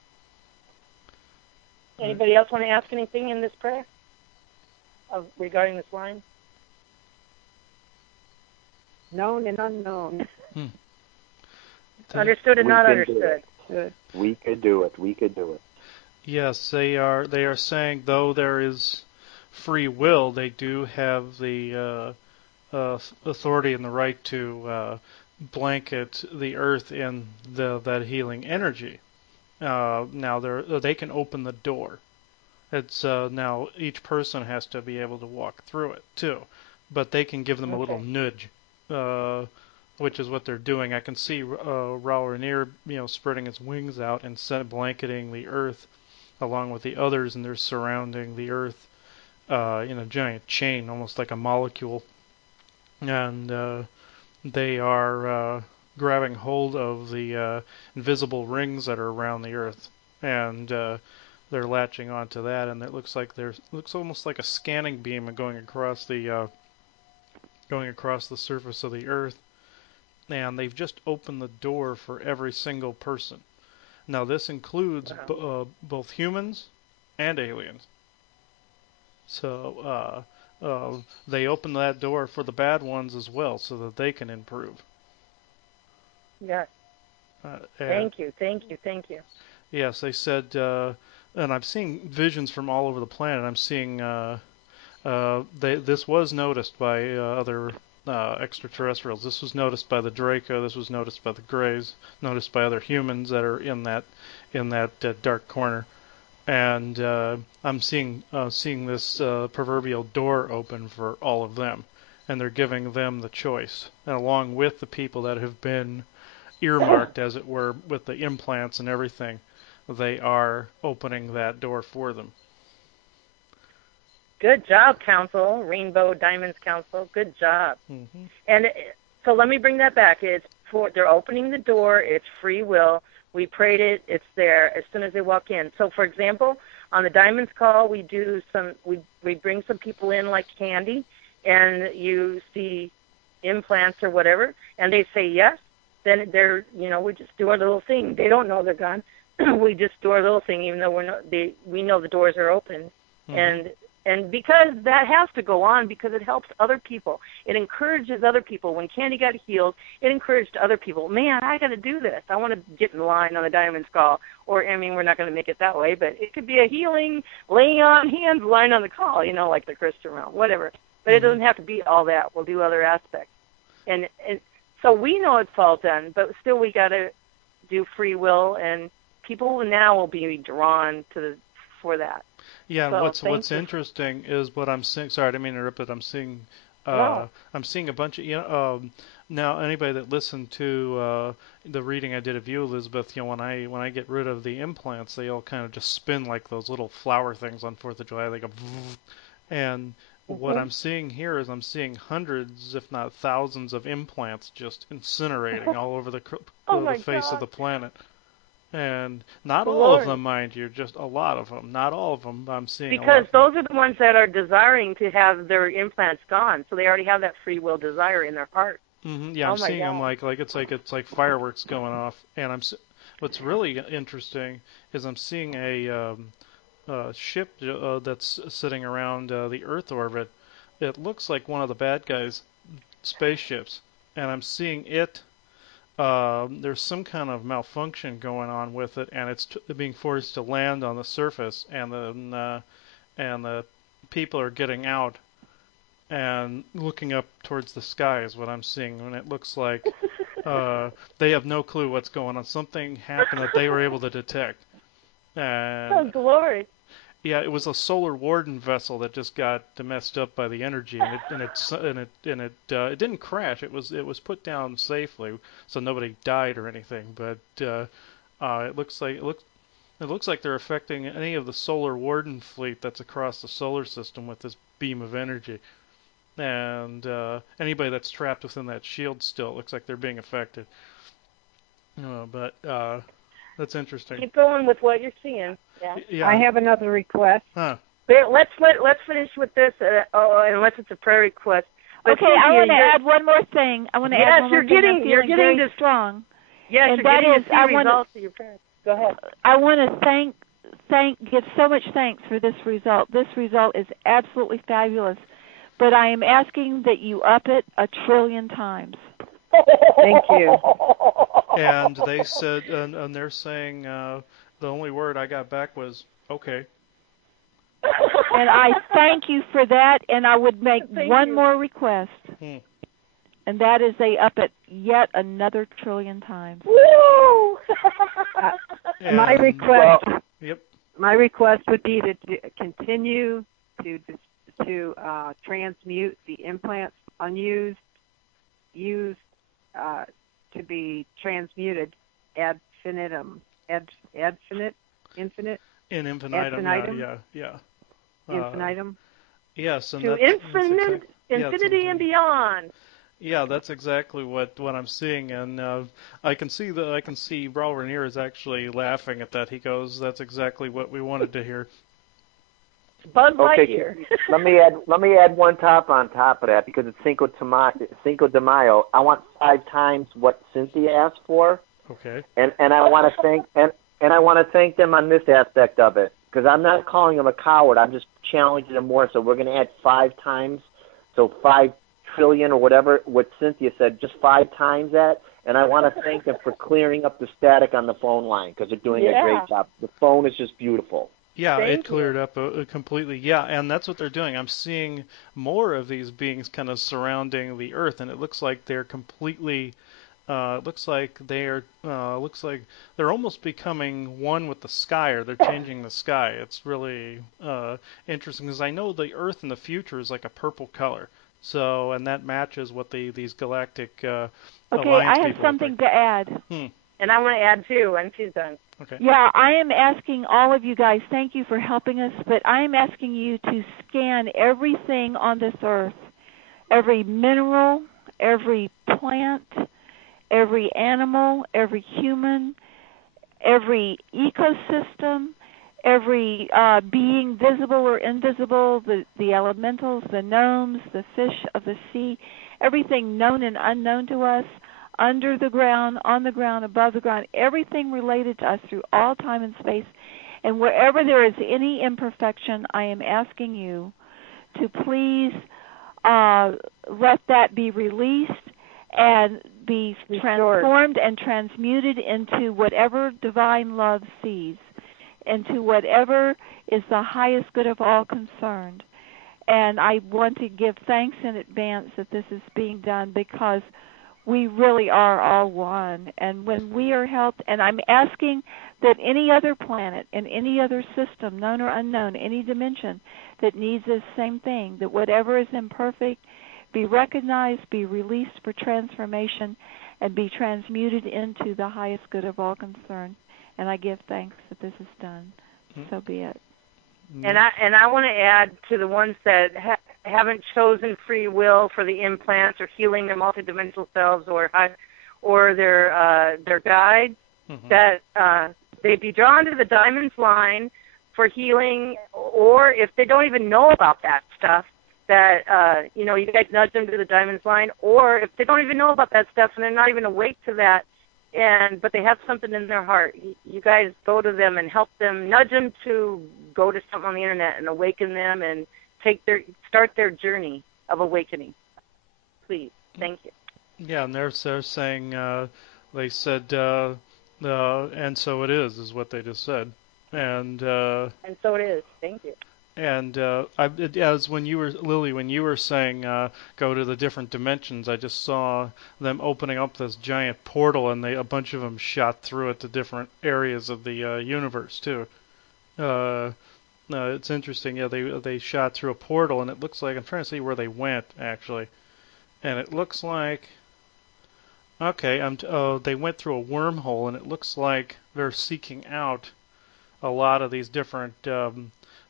Anybody else want to ask anything in this prayer regarding this line? Known and unknown. Understood and not understood. Good. We could do it. We could do it. Yes, they are saying, though there is free will, they do have the authority and the right to blanket the earth in that healing energy. Now they can open the door. It's now each person has to be able to walk through it too, but they can give them a little nudge, which is what they're doing. I can see Ra Rainier, spreading its wings out and blanketing the earth along with the others, and they're surrounding the earth in a giant chain, almost like a molecule, and they are grabbing hold of the invisible rings that are around the earth, and they're latching onto that, and it looks almost like a scanning beam going across the surface of the earth, and they've just opened the door for every single person. Now this includes both humans and aliens. So they open that door for the bad ones as well, so that they can improve. Yes. Thank you. Yes, they said, and I'm seeing visions from all over the planet. I'm seeing this was noticed by other extraterrestrials. This was noticed by the Draco. This was noticed by the Greys. Noticed by other humans that are in that dark corner. And I'm seeing this proverbial door open for all of them, and they're giving them the choice, and along with the people that have been earmarked, as it were, with the implants and everything, they are opening that door for them. Good job, Council, Rainbow Diamonds Council. Good job. Mm-hmm. And so let me bring that back. They're opening the door. It's free will. We prayed it. It's there as soon as they walk in. So, for example, on the Diamonds call, we bring some people in like Candy, and you see implants or whatever, and they say yes. Then we just do our little thing. They don't know they're gone. We just do our little thing, even though we know the doors are open, Mm-hmm. And because that has to go on, because it helps other people. It encourages other people. When Candy got healed, it encouraged other people. Man, I got to do this. I want to get in line on the Diamonds call. Or, I mean, we're not going to make it that way, but it could be a healing, laying on hands line on the call, like the Christian realm, whatever. But it doesn't have to be all that. We'll do other aspects. And so we know it's all done, but still we got to do free will, and people now will be drawn for that. Yeah, so what's interesting is what I'm seeing. Sorry, I didn't mean to interrupt, but I'm seeing I'm seeing a bunch of now anybody that listened to the reading I did of you, Elizabeth, when I get rid of the implants, they all kind of just spin like those little flower things on 4th of July. They go, and what I'm seeing here is I'm seeing hundreds, if not thousands, of implants just incinerating all over the face of the planet. And not all of them, mind you, just a lot of them. Not all of them. I'm seeing because those are the ones that are desiring to have their implants gone, so they already have that free will desire in their heart. Mm-hmm. Yeah, I'm seeing them like it's like fireworks going off. And what's really interesting is I'm seeing a ship that's sitting around the Earth orbit. It looks like one of the bad guys' spaceships, and I'm seeing it. There's some kind of malfunction going on with it, and it's being forced to land on the surface, and the people are getting out and looking up towards the sky is what I'm seeing, and it looks like they have no clue what's going on. Something happened that they were able to detect. And, glory! Yeah, it was a solar warden vessel that just got messed up by the energy, and it didn't crash. It was put down safely, so nobody died or anything. But it looks like they're affecting any of the solar warden fleet that's across the solar system with this beam of energy, and anybody that's trapped within that shield still, it looks like they're being affected. But that's interesting. Keep going with what you're seeing. Yeah. I have another request. Huh. Let's finish with this. Unless it's a prayer request. But okay, I want to add one more thing. I want to add one more thing. You're getting very strong. Yes, and you're getting that is, to see results of your prayers. Go ahead. I want to give so much thanks for this result. This result is absolutely fabulous. But I am asking that you up it 1 trillion times. Thank you. And they said, and they're saying the only word I got back was okay. And I thank you for that. And I would make one more request, and that is they up it yet another 1 trillion times. Woo! My request. Yep. My request would be to continue to transmute the implants unused, used to be transmuted ad infinitum. Infinite. In infinitum. Yeah. Infinitum. Yes, and to infinity and beyond. Yeah, that's exactly what I'm seeing, and I can see Raul Ranier is actually laughing at that. He goes, "That's exactly what we wanted to hear." Buzz Lightyear. let me add one on top of that, because it's Cinco de Mayo. I want 5 times what Cynthia asked for. Okay. And I want to thank them on this aspect of it, because I'm not calling them a coward. I'm just challenging them more. So we're going to add 5 times, so 5 trillion or whatever, what Cynthia said, just 5 times that. And I want to thank them for clearing up the static on the phone line because they're doing a great job. The phone is just beautiful. Yeah, it cleared up completely. Yeah, and that's what they're doing. I'm seeing more of these beings kind of surrounding the Earth, and it looks like they're completely. Looks like they're almost becoming one with the sky, or they're changing the sky. It's really interesting because I know the Earth in the future is like a purple color. So, and that matches what these galactic okay, alliance I have people something to add. And I want to add too when she's done. Okay. Yeah, I am asking all of you guys, thank you for helping us, but I am asking you to scan everything on this earth, every mineral, every plant, every animal, every human, every ecosystem, every being visible or invisible, the elementals, the gnomes, the fish of the sea, everything known and unknown to us, under the ground, on the ground, above the ground, everything related to us through all time and space. And wherever there is any imperfection, I am asking you to please let that be released and be transformed and transmuted into whatever divine love sees, into whatever is the highest good of all concerned. And I want to give thanks in advance that this is being done because we really are all one. And when we are helped, and I'm asking that any other planet and any other system, known or unknown, any dimension that needs this same thing, that whatever is imperfect be recognized, be released for transformation, and be transmuted into the highest good of all concerned. And I give thanks that this is done. So be it. And I want to add to the ones that haven't chosen free will for the implants or healing their multidimensional selves or their guide, that they be drawn to the Diamond's line for healing, or if they don't even know about that stuff, that you guys nudge them to the Diamond's line, or if they don't even know about that stuff and they're not even awake to that, but they have something in their heart, you guys go to them and help them, nudge them to go to something on the internet and awaken them and start their journey of awakening. Please, thank you. Yeah, and they're saying they said and so it is what they just said, and so it is. Thank you. And as when you were Lily, when you were saying go to the different dimensions, I just saw them opening up this giant portal, and a bunch of them shot through it to different areas of the universe too. It's interesting. Yeah, they shot through a portal, and it looks like I'm trying to see where they went actually, and it looks like okay, they went through a wormhole, and it looks like they're seeking out a lot of these different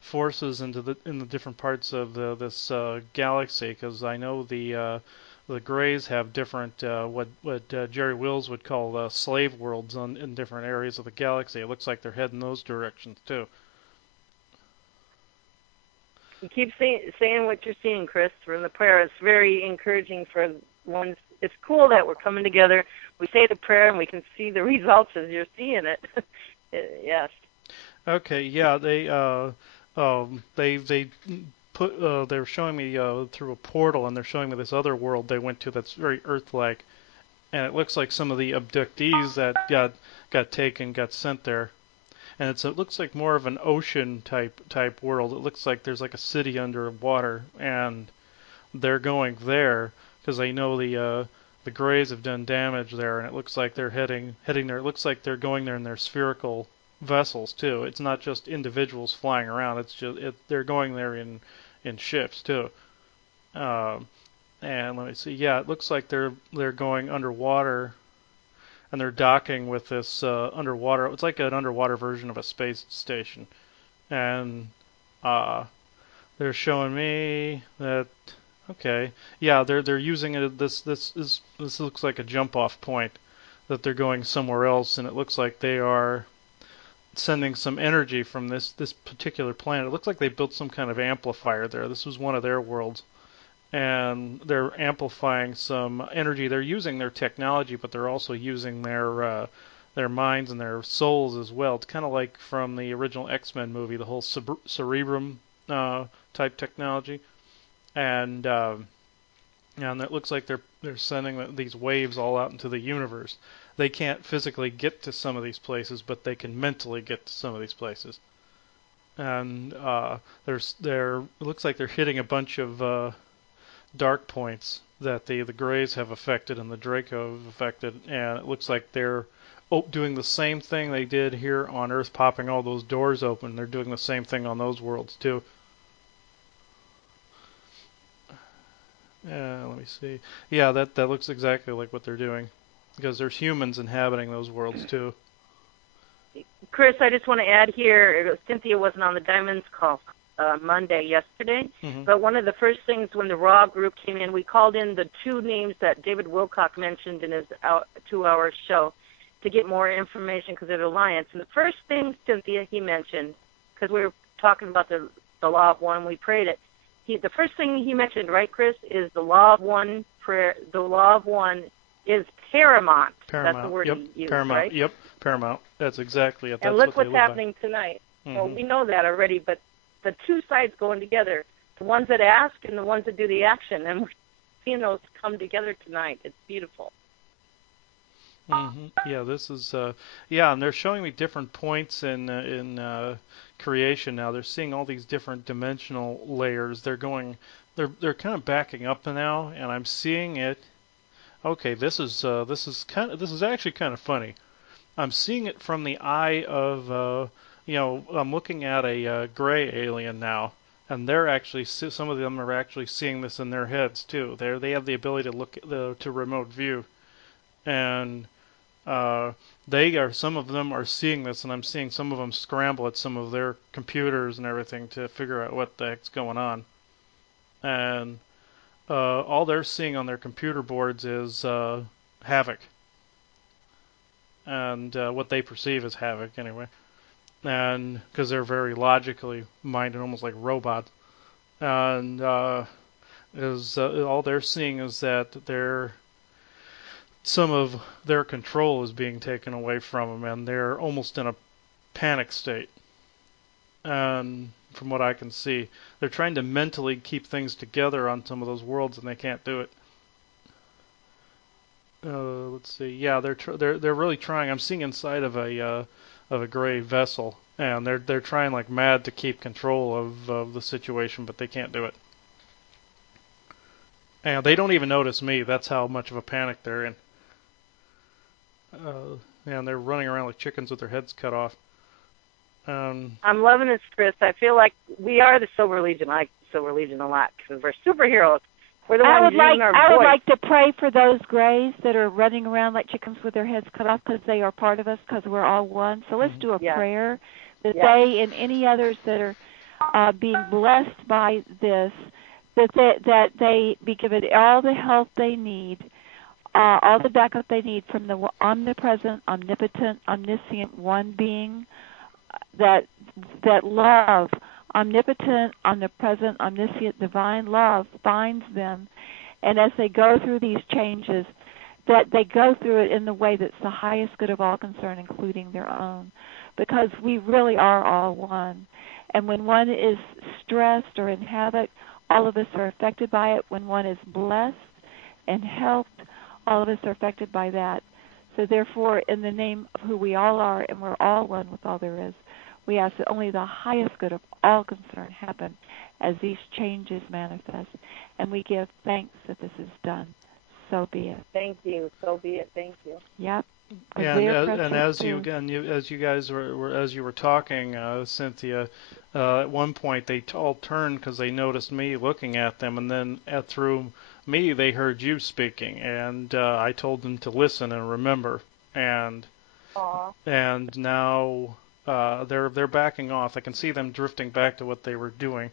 forces in the different parts of this galaxy, because I know the Greys have different what Jerry Wills would call slave worlds in different areas of the galaxy. It looks like they're heading those directions too. You keep saying what you're seeing, Chris, from the prayer. It's very encouraging for ones. It's cool that we're coming together. We say the prayer and we can see the results as you're seeing it. Yes. Okay. Yeah. They're showing me through a portal, and they're showing me this other world they went to that's very Earth-like, and it looks like some of the abductees that got sent there, and it looks like more of an ocean type world. It looks like there's like a city underwater, and they're going there because I know the Greys have done damage there, and it looks like they're heading there. It looks like they're going there in their spherical vessels too. It's not just individuals flying around. It's just they're going there in ships too. And let me see. Yeah, it looks like they're going underwater, and they're docking with this underwater. It's like an underwater version of a space station, and they're showing me that. Okay, yeah, they're using it. This looks like a jump off point, that they're going somewhere else, and it looks like they are sending some energy from this particular planet. It looks like they built some kind of amplifier there. This was one of their worlds, and they're amplifying some energy. They're using their technology, but they're also using their minds and their souls as well. It's kind of like from the original X-Men movie, the whole cerebrum type technology, and And it looks like they're sending these waves all out into the universe. They can't physically get to some of these places, but they can mentally get to some of these places. And it looks like they're hitting a bunch of dark points that the Greys have affected and the Draco have affected, and it looks like they're doing the same thing they did here on Earth, popping all those doors open. They're doing the same thing on those worlds too. Let me see. Yeah, that looks exactly like what they're doing, because there's humans inhabiting those worlds too. Chris, I just want to add here, Cynthia wasn't on the Diamonds call Monday yesterday, but one of the first things when the Raw group came in, we called in the two names that David Wilcock mentioned in his 2-hour show to get more information because of the alliance. And the first thing, Cynthia, he mentioned, because we were talking about the law of one, we prayed it. The first thing he mentioned, right, Chris, is the law of one prayer. The law of one is paramount. That's the word he used, paramount. right? Yep, paramount. That's exactly it. That's and look what's happening tonight. So we know that already, but the two sides going together, the ones that ask and the ones that do the action, and we're seeing those come together tonight. It's beautiful. Yeah, this is and they're showing me different points in creation now. They're seeing all these different dimensional layers. They're kind of backing up now, and I'm seeing it. Okay, this is actually kind of funny. I'm seeing it from the eye of I'm looking at a gray alien now, and they're actually some of them are actually seeing this in their heads too. They have the ability to look to remote view, and some of them are seeing this, and I'm seeing some of them scramble at some of their computers and everything to figure out what the heck's going on. And all they're seeing on their computer boards is havoc, and what they perceive as havoc anyway. And because they're very logically minded, almost like robots, and all they're seeing is that some of their control is being taken away from them, and they're almost in a panic state. And from what I can see, they're trying to mentally keep things together on some of those worlds, and they can't do it. Let's see. Yeah, they're really trying. I'm seeing inside of a gray vessel, and they're trying like mad to keep control of the situation, but they can't do it. And they don't even notice me. That's how much of a panic they're in. And they're running around like chickens with their heads cut off. I'm loving this, Chris. I feel like we are the Silver Legion. I like the Silver Legion a lot because we're superheroes. We're the ones using our voice. I would like to pray for those Greys that are running around like chickens with their heads cut off because they are part of us, because we're all one. So let's do a prayer that they and any others that are being blessed by this, that they be given all the help they need, all the backup they need from the omnipresent, omnipotent, omniscient one being, that love, omnipotent, omnipresent, omniscient, divine love binds them. And as they go through these changes, that they go through it in the way that's the highest good of all concerned, including their own, because we really are all one. And when one is stressed or in havoc, all of us are affected by it. When one is blessed and helped, all of us are affected by that. So therefore, in the name of who we all are, and we're all one with all there is, we ask that only the highest good of all concern happen as these changes manifest. And we give thanks that this is done. So be it. Thank you. So be it. Thank you. Yep. And as you guys were talking, Cynthia, at one point they all turned because they noticed me looking at them, and then through me they heard you speaking, and I told them to listen and remember, and now they're backing off. I can see them drifting back to what they were doing.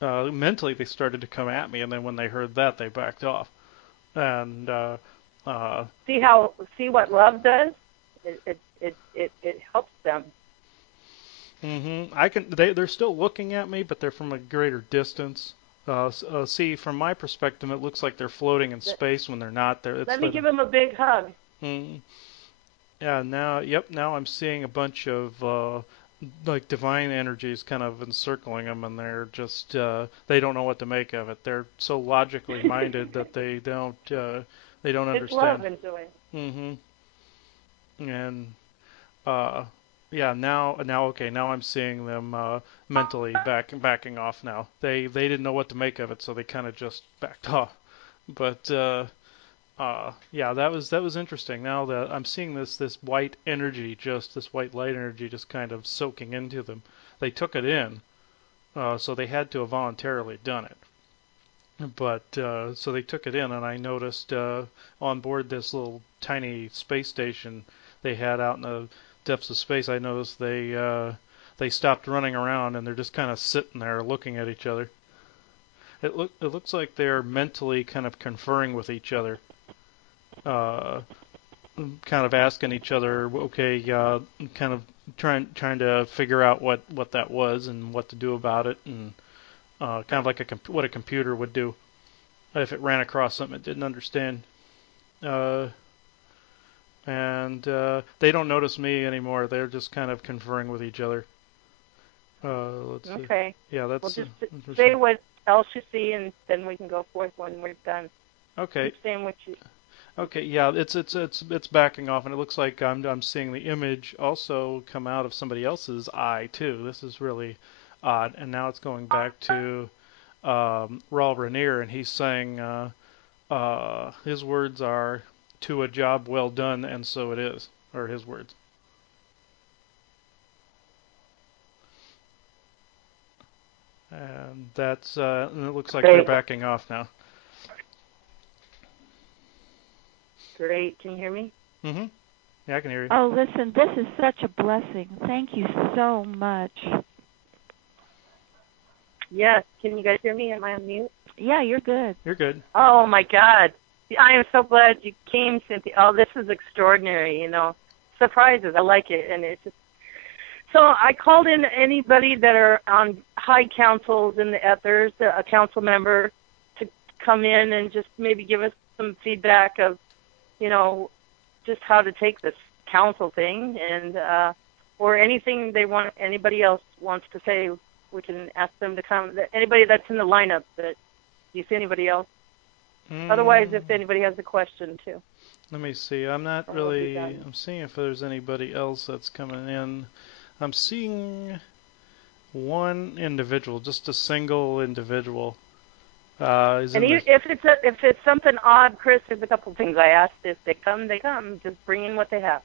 Mentally they started to come at me, and then when they heard that, they backed off. And see what love does? It helps them. They're still looking at me, but they're from a greater distance. See, from my perspective, it looks like they're floating in space when they're not there. Let me give them a big hug. Yeah. Now I'm seeing a bunch of like divine energies kind of encircling them, and they're just they don't know what to make of it. They're so logically minded that they don't It's love understand. and joy. Hmm. And uh, yeah, now okay, now I'm seeing them mentally backing off now. They didn't know what to make of it, so they kind of just backed off. But yeah, that was interesting. Now that I'm seeing this white energy, just this white light energy, just kind of soaking into them. They took it in, so they had to have voluntarily done it. But so they took it in, and I noticed on board this little tiny space station they had out in the depths of space. I noticed they stopped running around, and they're just kind of sitting there looking at each other. It looks like they're mentally kind of conferring with each other. Uh, Kind of asking each other, okay, kind of trying to figure out what that was and what to do about it, and kind of like what a computer would do if it ran across something it didn't understand. Uh, and they don't notice me anymore. They're just kind of conferring with each other. Let's see. Okay. Yeah, that's Well, just interesting. say what else you see, and then we can go forth when we're done. Okay. Keep saying what you. Okay, yeah, it's backing off, and it looks like I'm seeing the image also come out of somebody else's eye too. This is really odd, and now it's going back to Raul Ranier, and he's saying his words are "to a job well done, and so it is," or his words. And and it looks like they're Great. backing off now. Great. Can you hear me? Mm-hmm. Yeah, I can hear you. Oh, listen, this is such a blessing. Thank you so much. Yes. Can you guys hear me? Am I on mute? Yeah, you're good. You're good. Oh my God. I am so glad you came, Cynthia. Oh, this is extraordinary. Surprises. I like it, and it's just. So I called in anybody that are on high councils in the ethers, a council member, to come in and just maybe give us some feedback of, just how to take this council thing, and or anything anybody else wants to say, we can ask them to come. Anybody that's in the lineup. Do you see anybody else? Otherwise, if anybody has a question too. Let me see. I'm not really. I'm seeing if there's anybody else that's coming in. I'm seeing one individual, just a single individual. If it's something odd, Chris, there's a couple things I asked. If they come, they come. Just bring in what they have.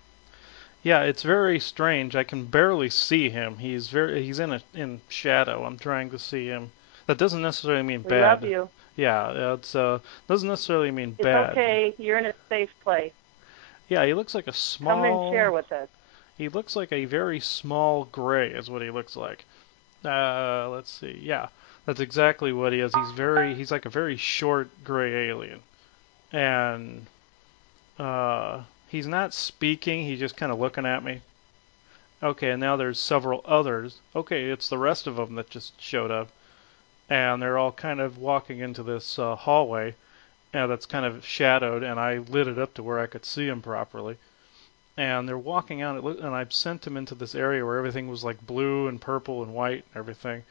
Yeah, it's very strange. I can barely see him. He's in shadow. I'm trying to see him. That doesn't necessarily mean bad. We love you. Yeah, it's doesn't necessarily mean bad. It's okay. You're in a safe place. Yeah, he looks like a small. Come and share with us. He looks like a very small gray, is what he looks like. Let's see. Yeah, that's exactly what he is. He's like a very short gray alien, and he's not speaking. He's just kind of looking at me. Okay, and now there's several others. Okay, it's the rest of them that just showed up, and they're all kind of walking into this hallway, that's kind of shadowed, and I lit it up to where I could see them properly. And they're walking out, and I've sent them into this area where everything was like blue and purple and white and everything,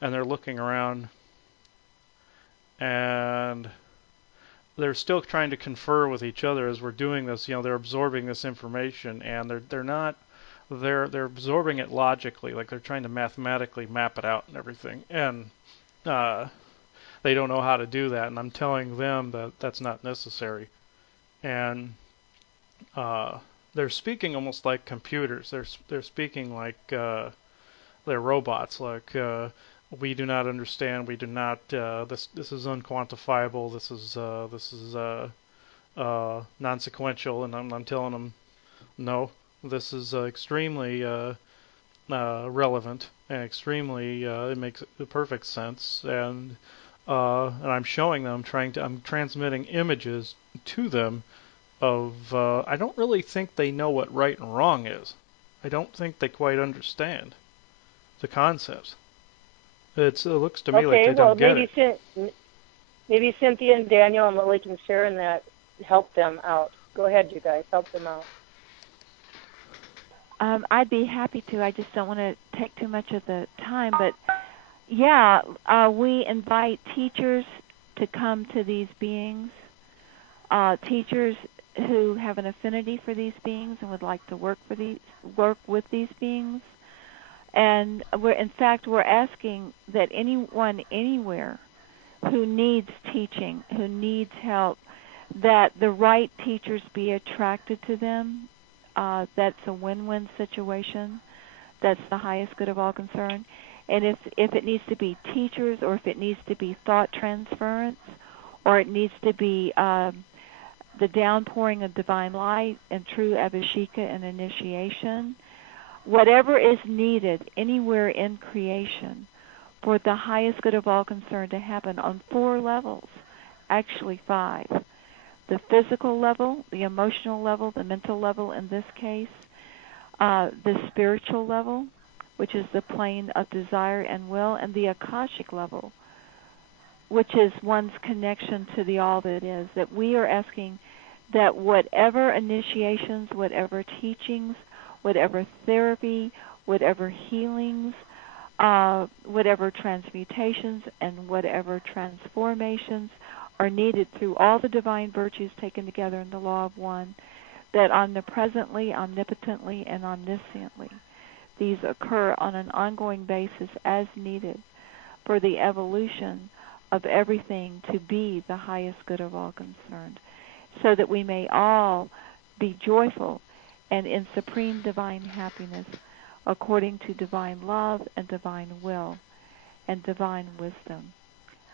and they're looking around, and they're still trying to confer with each other as we're doing this. They're absorbing this information, and they're absorbing it logically, like they're trying to mathematically map it out and everything, and they don't know how to do that, and I'm telling them that that's not necessary, and they're speaking almost like computers. They're speaking like they're robots. Like we do not understand. We do not. This is unquantifiable. This is non-sequential. And I'm telling them, no. This is extremely relevant and extremely. It makes perfect sense. And I'm showing them. I'm transmitting images to them of I don't really think they know what right and wrong is. I don't think they quite understand the concepts. It looks to me like they don't get it. Maybe Cynthia and Daniel and Lily can share in that, help them out. Go ahead, you guys, help them out. I'd be happy to. I just don't want to take too much of the time. But, yeah, we invite teachers to come to these beings, teachers who have an affinity for these beings and would like to work with these beings. And we're asking that anyone anywhere who needs teaching, who needs help, that the right teachers be attracted to them. That's a win-win situation. That's the highest good of all concerned. And if it needs to be teachers, or if it needs to be thought transference, or it needs to be the downpouring of divine light and true abhishika and initiation, whatever is needed anywhere in creation for the highest good of all concerned to happen on 4 levels, actually 5. The physical level, the emotional level, the mental level in this case, the spiritual level, which is the plane of desire and will, and the akashic level, which is one's connection to the all that is. That we are asking that whatever initiations, whatever teachings, whatever therapy, whatever healings, whatever transmutations, and whatever transformations are needed through all the divine virtues taken together in the law of one, that omnipresently, omnipotently, and omnisciently these occur on an ongoing basis as needed for the evolution of everything to be the highest good of all concerned, so that we may all be joyful and in supreme divine happiness according to divine love and divine will and divine wisdom.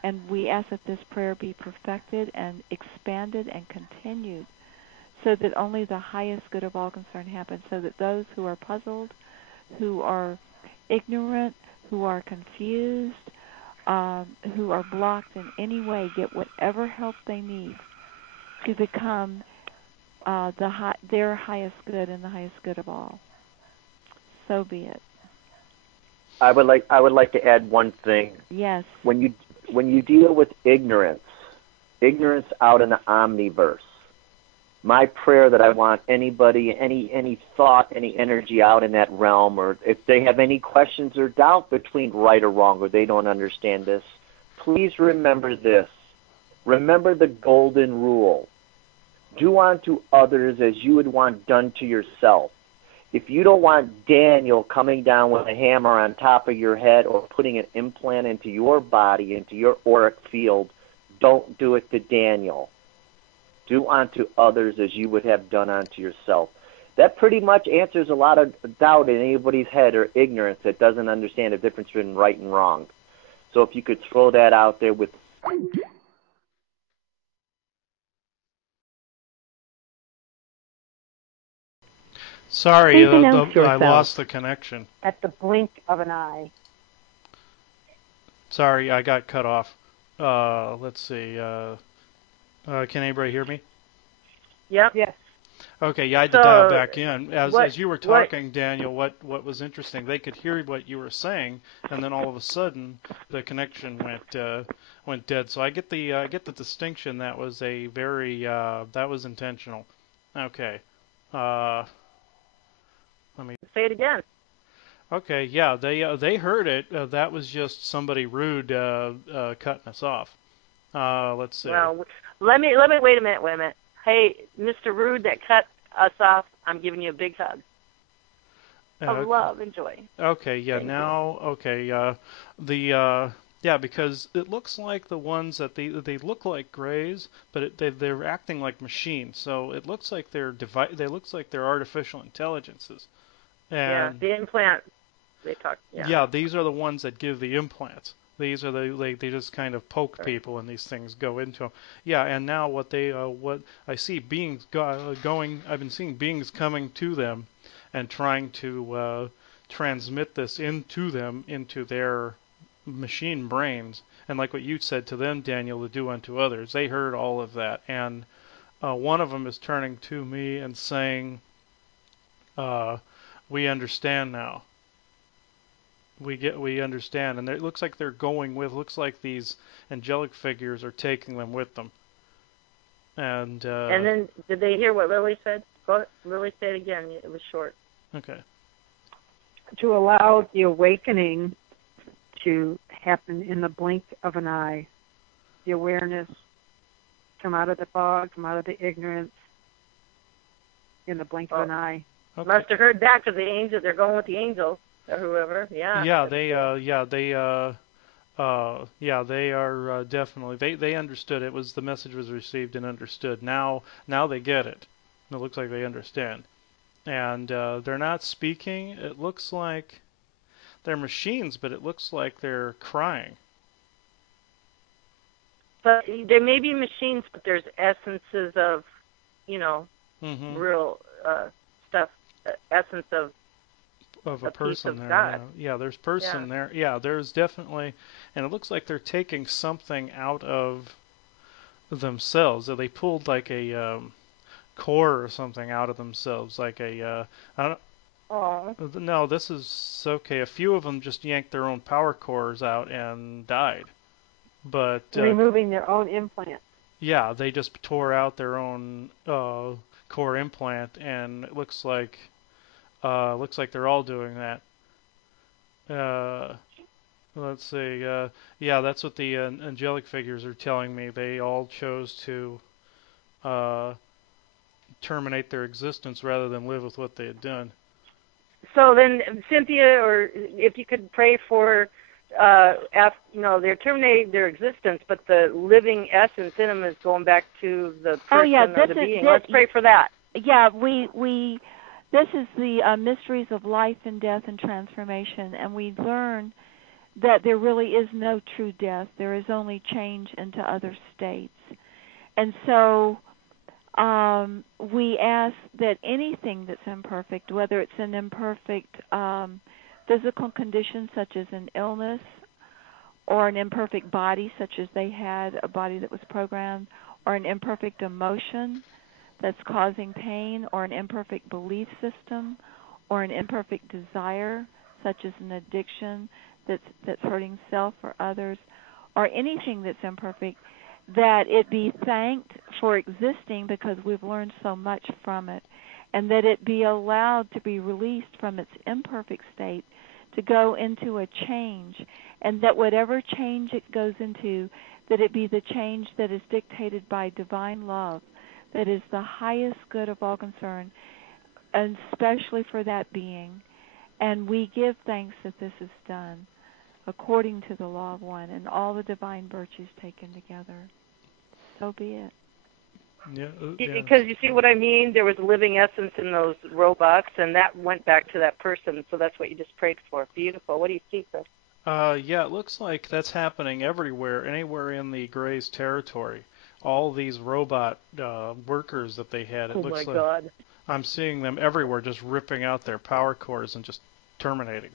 And we ask that this prayer be perfected and expanded and continued so that only the highest good of all concern happens, so that those who are puzzled, who are ignorant, who are confused, who are blocked in any way, get whatever help they need to become their highest good and the highest good of all. So be it. I would like to add one thing. Yes. When you deal with ignorance out in the omniverse, my prayer that I want anybody, any thought, any energy out in that realm, or if they have any questions or doubt between right or wrong, or they don't understand this, please remember this. Remember the golden rule. Do unto others as you would want done to yourself. If you don't want Daniel coming down with a hammer on top of your head or putting an implant into your body, into your auric field, don't do it to Daniel. Do unto others as you would have done unto yourself. That pretty much answers a lot of doubt in anybody's head or ignorance that doesn't understand the difference between right and wrong. So if you could throw that out there with... Sorry, Please announce I yourself. lost the connection. At the blink of an eye. Sorry, I got cut off. Let's see. Can anybody hear me? Yep. Yes. Okay, yeah, I had to dial back in. As you were talking, Daniel, what was interesting, they could hear what you were saying, and then all of a sudden the connection went dead. So I get the distinction that was a very that was intentional. Okay. Let me Say it again. Okay, yeah, they heard it. That was just somebody rude cutting us off. Let's see. Well, let me wait a minute. Hey, Mr. Rude that cut us off, I'm giving you a big hug of love and joy. Okay, yeah, Thank now, you. okay, yeah, because it looks like the ones that they look like grays, but they're acting like machines. So it looks like they're artificial intelligences. And Yeah, the implant. They talk. yeah, these are the ones that give the implants. These are they just kind of poke people and these things go into them. Yeah, and now what I see beings going. I've been seeing beings coming to them and trying to transmit this into them, into their machine brains. And like what you said to them, Daniel, to do unto others. They heard all of that, and one of them is turning to me and saying, "We understand now. We understand," and it looks like they're going with. Looks like these angelic figures are taking them with them. And then did they hear what Lily said? Lily, say it again. It was short. Okay. to allow the awakening to happen in the blink of an eye. The awareness, come out of the fog, come out of the ignorance in the blink of an eye. Okay. Must have heard that because the angels, they're going with the angels or whoever. Yeah. Yeah, they are definitely. They understood it. The message was received and understood. Now they get it. It looks like they understand, and they're not speaking. It looks like they're machines, but it looks like they're crying. But there may be machines, but there's essences of, real stuff. Essence of a person there. God. Yeah, there's person there. Yeah, there's definitely, and it looks like they're taking something out of themselves. They pulled like a core or something out of themselves, like a. I don't, no, this is okay. A few of them just yanked their own power cores out and died, but removing their own implant. Yeah, they just tore out their own core implant, and it looks like they're all doing that. Let's see. Yeah, that's what the angelic figures are telling me. They all chose to terminate their existence rather than live with what they had done. So then, Cynthia, or if you could pray for, they're terminating their existence, but the living essence in them is going back to the person or the being. Let's pray for that. Yeah, this is the mysteries of life and death and transformation, and we learn that there really is no true death. There is only change into other states. And so we ask that anything that's imperfect, whether it's an imperfect physical condition such as an illness, or an imperfect body such as they had, a body that was programmed, or an imperfect emotion that's causing pain, or an imperfect belief system, or an imperfect desire such as an addiction that's hurting self or others, or anything that's imperfect, that it be thanked for existing because we've learned so much from it, and that it be allowed to be released from its imperfect state to go into a change, and that whatever change it goes into, that it be the change that is dictated by divine love, that is the highest good of all concern, and especially for that being. And we give thanks that this is done according to the law of one and all the divine virtues taken together. So be it. Yeah, because you see what I mean? There was a living essence in those robots, and that went back to that person, so that's what you just prayed for. Beautiful. What do you see, Chris? Yeah, it looks like that's happening everywhere, anywhere in the Greys territory. All these robot workers that they had, it looks like God. I'm seeing them everywhere just ripping out their power cores and just terminating.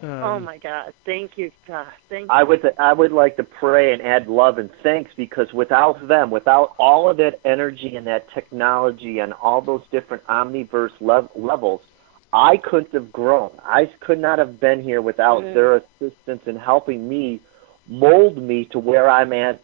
Oh my God! Thank you, God. Thank you. I would like to pray and add love and thanks, because without them, without all of that energy and that technology and all those different omniverse levels, I couldn't have grown. I could not have been here without their assistance in helping me mold me to where I'm at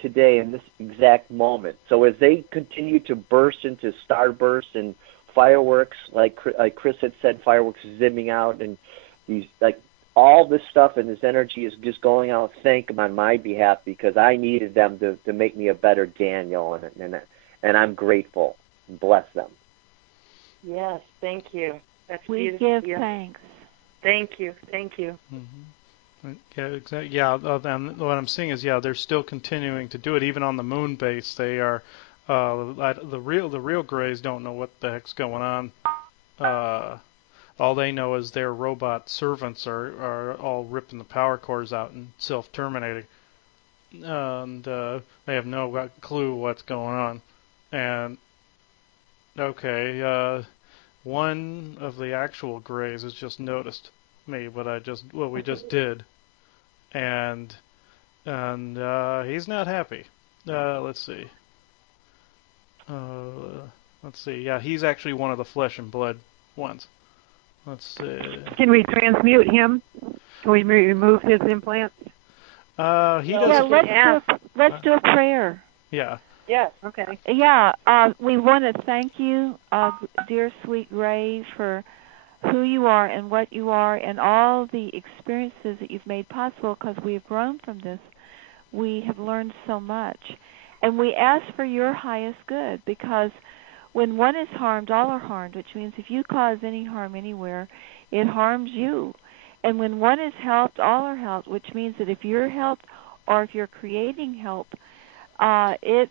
today in this exact moment. So as they continue to burst into starbursts and fireworks, like Chris had said, fireworks zipping out, and these, like, all this stuff and this energy is just going out. Thank them on my behalf, because I needed them to make me a better Daniel, and I'm grateful. Bless them. Yes, thank you. That's we beautiful. give thanks. Thank you. Thank you. Mm-hmm. Yeah, exactly. Yeah, and what I'm seeing is, they're still continuing to do it, even on the moon base. They are the real Greys don't know what the heck's going on. All they know is their robot servants are all ripping the power cores out and self-terminating, and they have no clue what's going on. And okay, one of the actual Greys has just noticed me what we just did, and he's not happy. Let's see. Yeah, he's actually one of the flesh and blood ones. Let's see. Can we transmute him? Can we remove his implants? He doesn't. Yeah, let's do a prayer. Yeah. Yes. Okay. Yeah, we want to thank you, dear sweet Ray, for who you are and what you are and all the experiences that you've made possible, because we have grown from this. We have learned so much. And we ask for your highest good, because when one is harmed, all are harmed, which means if you cause any harm anywhere, it harms you. And when one is helped, all are helped, which means that if you're helped or if you're creating help, it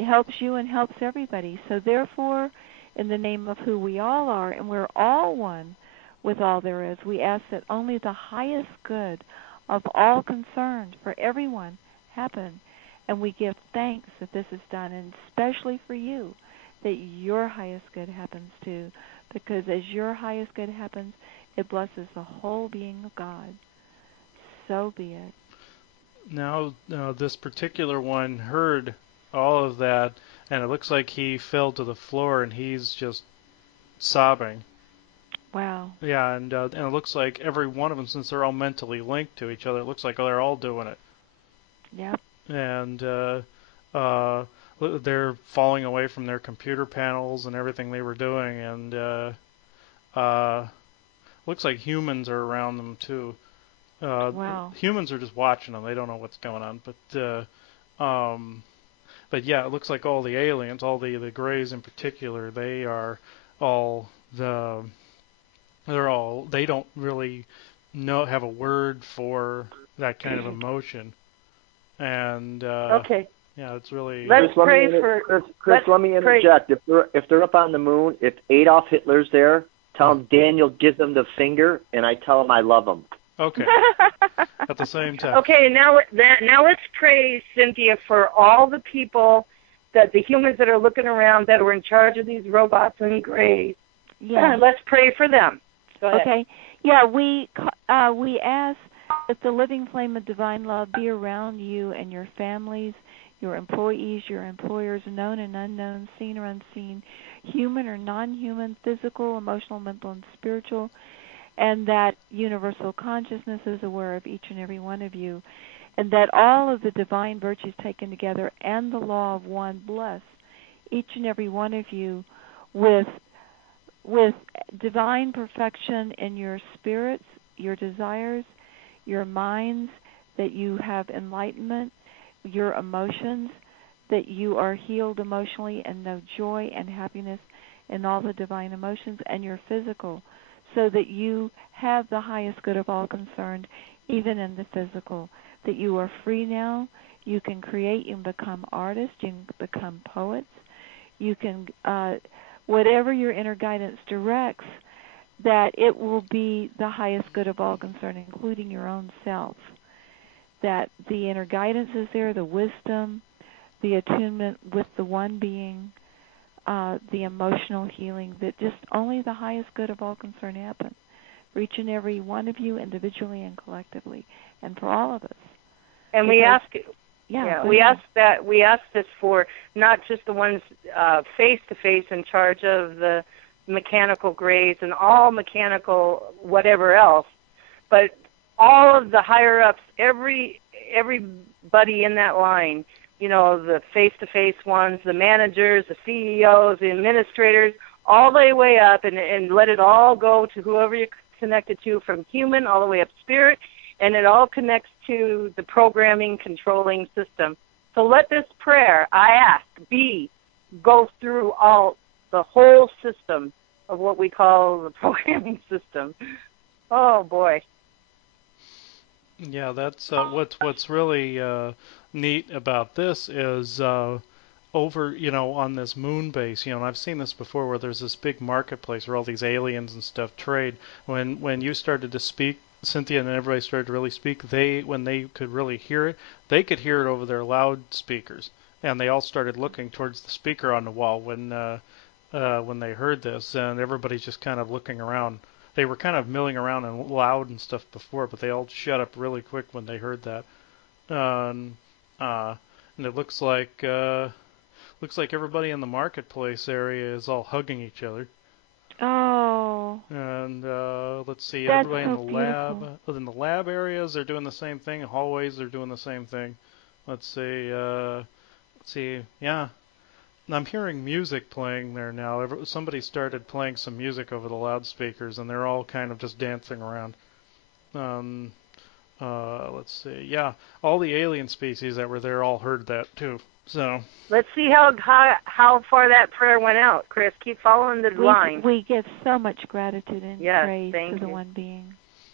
helps you and helps everybody. So therefore, in the name of who we all are, and we're all one with all there is, we ask that only the highest good of all concerned for everyone happen. And we give thanks that this is done, and especially for you, that your highest good happens too, because as your highest good happens, it blesses the whole being of God. So be it. Now, this particular one heard all of that, and it looks like he fell to the floor, and he's just sobbing. Wow. Yeah, and it looks like every one of them, since they're all mentally linked to each other, it looks like they're all doing it. Yep. And they're falling away from their computer panels and everything they were doing, and looks like humans are around them too. Wow. Humans are just watching them; they don't know what's going on. But yeah, it looks like all the aliens, all the Greys in particular, they are all they don't really have a word for that kind of emotion. And okay. Yeah, it's really. Let's pray for Chris, let me interject. If they're up on the moon, if Adolf Hitler's there, tell him Daniel gives them the finger, and I tell him I love him. Okay. At the same time. Okay, now let's pray, Cynthia, for all the people, the humans that are looking around that are in charge of these robots and Greys. Yeah. Let's pray for them. Go ahead. Okay. Yeah, we ask that the living flame of divine love be around you and your families, your employees, your employers, known and unknown, seen or unseen, human or non-human, physical, emotional, mental, and spiritual, and that universal consciousness is aware of each and every one of you, and that all of the divine virtues taken together and the law of one bless each and every one of you with divine perfection in your spirits, your desires, your minds, that you have enlightenment, your emotions, that you are healed emotionally and know joy and happiness in all the divine emotions, and your physical, so that you have the highest good of all concerned, even in the physical, that you are free now, you can create, you can become artists, you can become poets, you can, whatever your inner guidance directs, that it will be the highest good of all concerned, including your own self. That the inner guidance is there, the wisdom, the attunement with the one being, the emotional healing, that just only the highest good of all concern happen for each and every one of you individually and collectively, and for all of us. And we ask this for not just the ones face to face in charge of the mechanical Greys and all mechanical whatever else, but all of the higher ups, everybody in that line, the face-to-face ones, the managers, the CEOs, the administrators, all the way up, and let it all go to whoever you're connected to, from human all the way up spirit, and it all connects to the programming controlling system. So let this prayer, I ask, go through the whole system of what we call the programming system. Oh, boy. Yeah, that's what's really neat about this is over, on this moon base, and I've seen this before where there's this big marketplace where all these aliens and stuff trade. When you started to speak, Cynthia, and everybody started to really speak, when they could really hear it, they could hear it over their loudspeakers, and they all started looking towards the speaker on the wall when they heard this, and everybody's just kind of looking around. They were kind of milling around and loud and stuff before, but they all shut up really quick when they heard that. And it looks like everybody in the marketplace area is all hugging each other. Oh. And let's see, That's everybody so in the lab, beautiful. in the lab areas, they're doing the same thing. In hallways, they're doing the same thing. Let's see, yeah. I'm hearing music playing there now. Somebody started playing some music over the loudspeakers, and they're all kind of just dancing around. Let's see. Yeah, all the alien species that were there all heard that too. So let's see how far that prayer went out, Chris. Keep following the line. We give so much gratitude and praise to thank the you. one being.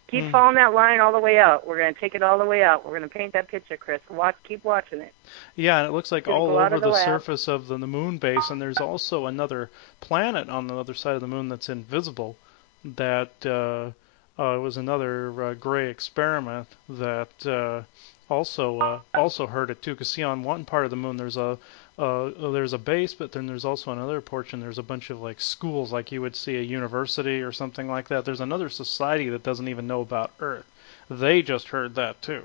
Keep following that line all the way out. We're going to take it all the way out. We're going to paint that picture, Chris. Keep watching it. Yeah, and it looks like all over the surface of the moon base, and there's also another planet on the other side of the moon that's invisible. That was another gray experiment that also heard it too. Because see, on one part of the moon there's a base, but then there's also another portion. There's a bunch of like schools, like you would see a university or something like that. There's another society that doesn't even know about Earth. They just heard that too.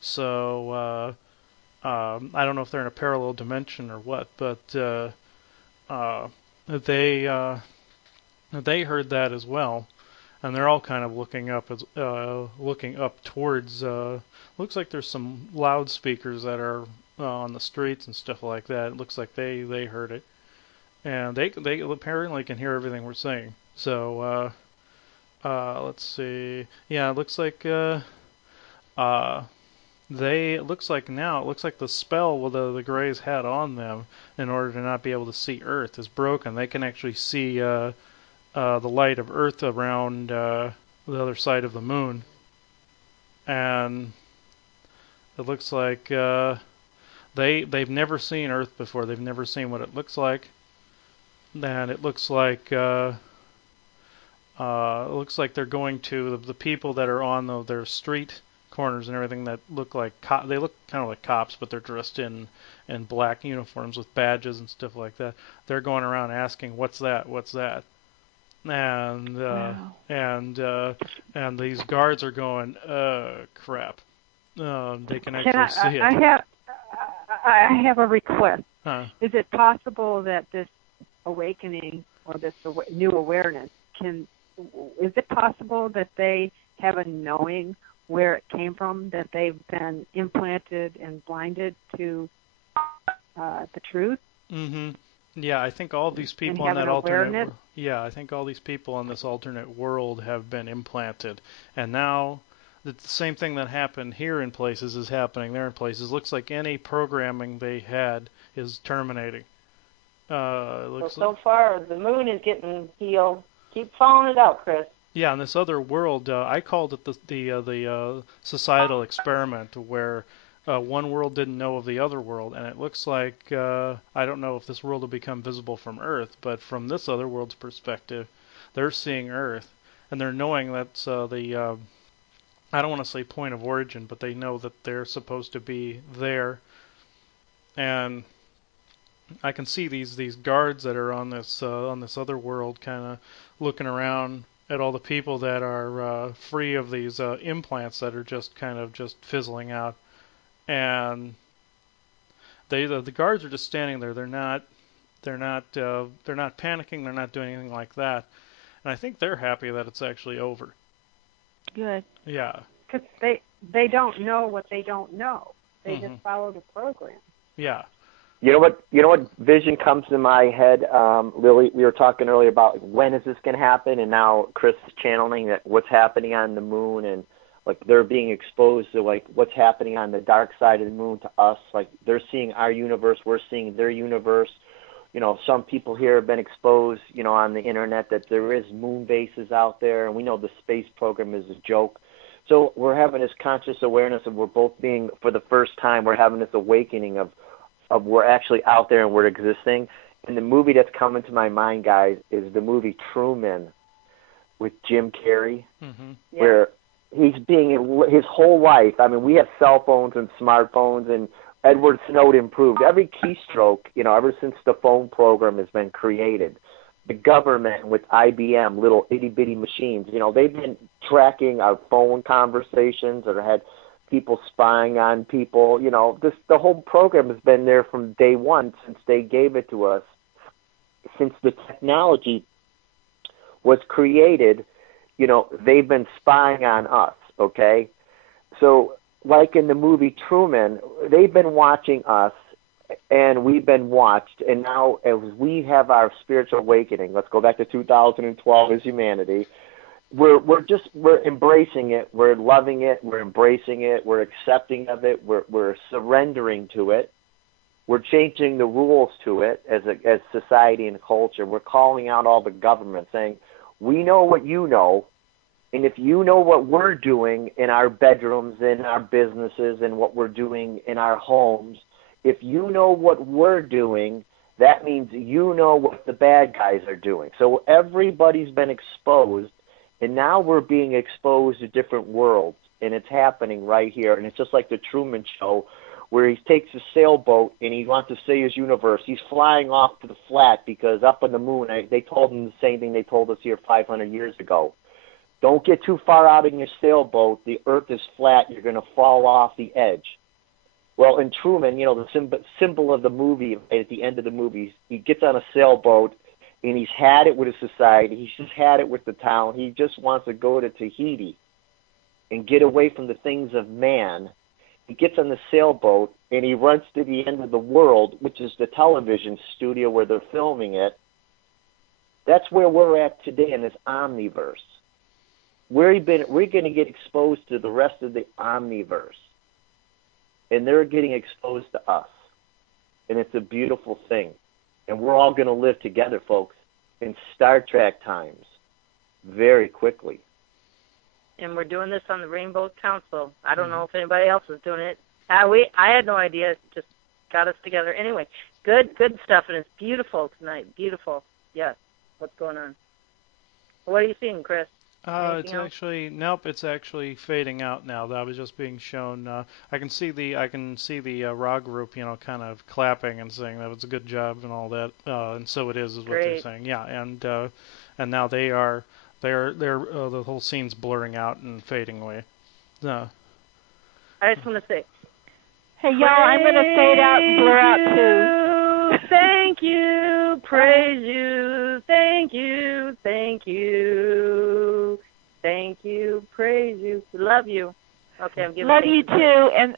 So I don't know if they're in a parallel dimension or what, but they heard that as well, and they're all kind of looking up towards. Looks like there's some loudspeakers that are on the streets and stuff like that. It looks like they heard it, and they apparently can hear everything we're saying. So let's see. Yeah, it looks like it looks like the spell the Greys had on them in order to not be able to see Earth is broken. They can actually see the light of Earth around the other side of the moon, and it looks like they've never seen Earth before. They've never seen what it looks like, and it looks like they're going to the people that are on their street corners and everything that look like they look kind of like cops, but they're dressed in black uniforms with badges and stuff like that. They're going around asking, "What's that? What's that?" And Wow. and these guards are going, crap. They can actually see it. I have a request. Huh. Is it possible that this awakening or this new awareness is it possible that they have a knowing where it came from, that they've been implanted and blinded to the truth? Mm-hmm. Yeah, I think all these people on that alternate. Yeah, I think all these people on this alternate world have been implanted, and now the same thing that happened here in places is happening there in places. Looks like any programming they had is terminating. So far, the moon is getting healed. Keep following it out, Chris. Yeah, in this other world, I called it the societal experiment, where one world didn't know of the other world, and it looks like I don't know if this world will become visible from Earth, but from this other world's perspective, they're seeing Earth, and they're knowing that's the I don't want to say point of origin, but they know that they're supposed to be there, and I can see these guards that are on this other world, kind of looking around at all the people that are free of these implants that are just kind of just fizzling out, and the guards are just standing there. They're not panicking. They're not doing anything like that, and I think they're happy that it's actually over. Good. Yeah. Because they don't know what they don't know. They just follow the program. Yeah. You know what vision comes to my head, Lily? We were talking earlier about when is this going to happen, and now Chris is channeling that what's happening on the moon, and like they're being exposed to like what's happening on the dark side of the moon to us. Like they're seeing our universe, we're seeing their universe. You know, some people here have been exposed, you know, on the internet that there is moon bases out there, and we know the space program is a joke. So we're having this conscious awareness of we're both being, for the first time, we're having this awakening of we're actually out there and we're existing. And the movie that's coming to my mind, guys, is the movie Truman with Jim Carrey, where he's being his whole life. I mean, we have cell phones and smartphones, and Edward Snowden proved every keystroke, you know, ever since the phone program has been created. The government with IBM, little itty-bitty machines, you know, they've been tracking our phone conversations or had people spying on people. You know, the whole program has been there from day one since they gave it to us. Since the technology was created, you know, they've been spying on us, okay? So like in the movie Truman, they've been watching us, and we've been watched. And now, as we have our spiritual awakening, let's go back to 2012 as humanity. We're embracing it. We're loving it. We're embracing it. We're accepting of it. We're surrendering to it. We're changing the rules to it as society and culture. We're calling out all the government, saying, "We know what you know, and if you know what we're doing in our bedrooms, in our businesses, and what we're doing in our homes, if you know what we're doing, that means you know what the bad guys are doing." So everybody's been exposed, and now we're being exposed to different worlds, and it's happening right here. And it's just like the Truman Show, where he takes a sailboat and he wants to see his universe. He's flying off to the flat because up on the moon, they told him the same thing they told us here 500 years ago. Don't get too far out in your sailboat. The earth is flat. You're going to fall off the edge. Well, in Truman, the symbol of the movie, at the end of the movie, he gets on a sailboat, and he's had it with his society. He's just had it with the town. He just wants to go to Tahiti and get away from the things of man. He gets on the sailboat, and he runs to the end of the world, which is the television studio where they're filming it. That's where we're at today in this omniverse. We're going to get exposed to the rest of the omniverse, and they're getting exposed to us, and it's a beautiful thing. And we're all going to live together, folks, in Star Trek times very quickly. And we're doing this on the Rainbow Council. I don't know if anybody else is doing it. I had no idea. It just got us together. Anyway, good stuff, and it's beautiful tonight. Beautiful. Yes. What's going on? What are you seeing, Chris? It's actually it's actually fading out now. That was just being shown. I can see the raw group, kind of clapping and saying that was a good job and all that. And so it is what Great. they're saying. Yeah, and now they're the whole scene's blurring out and fading away. I just want to say, hey y'all, I'm gonna fade out and blur out too. Thank you, praise you, thank you, thank you, thank you, praise you, love you. Okay, I'm giving. Love you too, and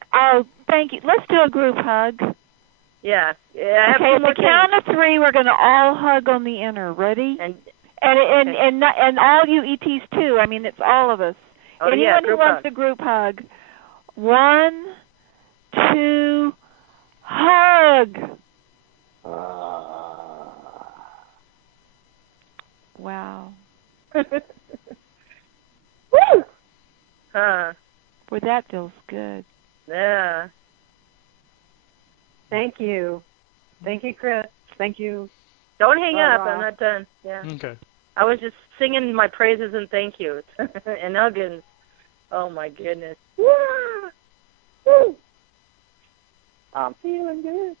thank you. Let's do a group hug. Yeah. I have okay, two more at the count of three, we're gonna all hug on the inner. Ready? And all you ETs too. I mean, it's all of us. Oh, Anyone who wants hug. a group hug. 1, 2, hug. Wow. Woo! Boy, that feels good. Yeah. Thank you. Thank you, Chris. Thank you. Don't hang up. I'm not done. Yeah. Okay. I was just singing my praises and thank yous and hugging. Oh, my goodness. Woo! I'm feeling good.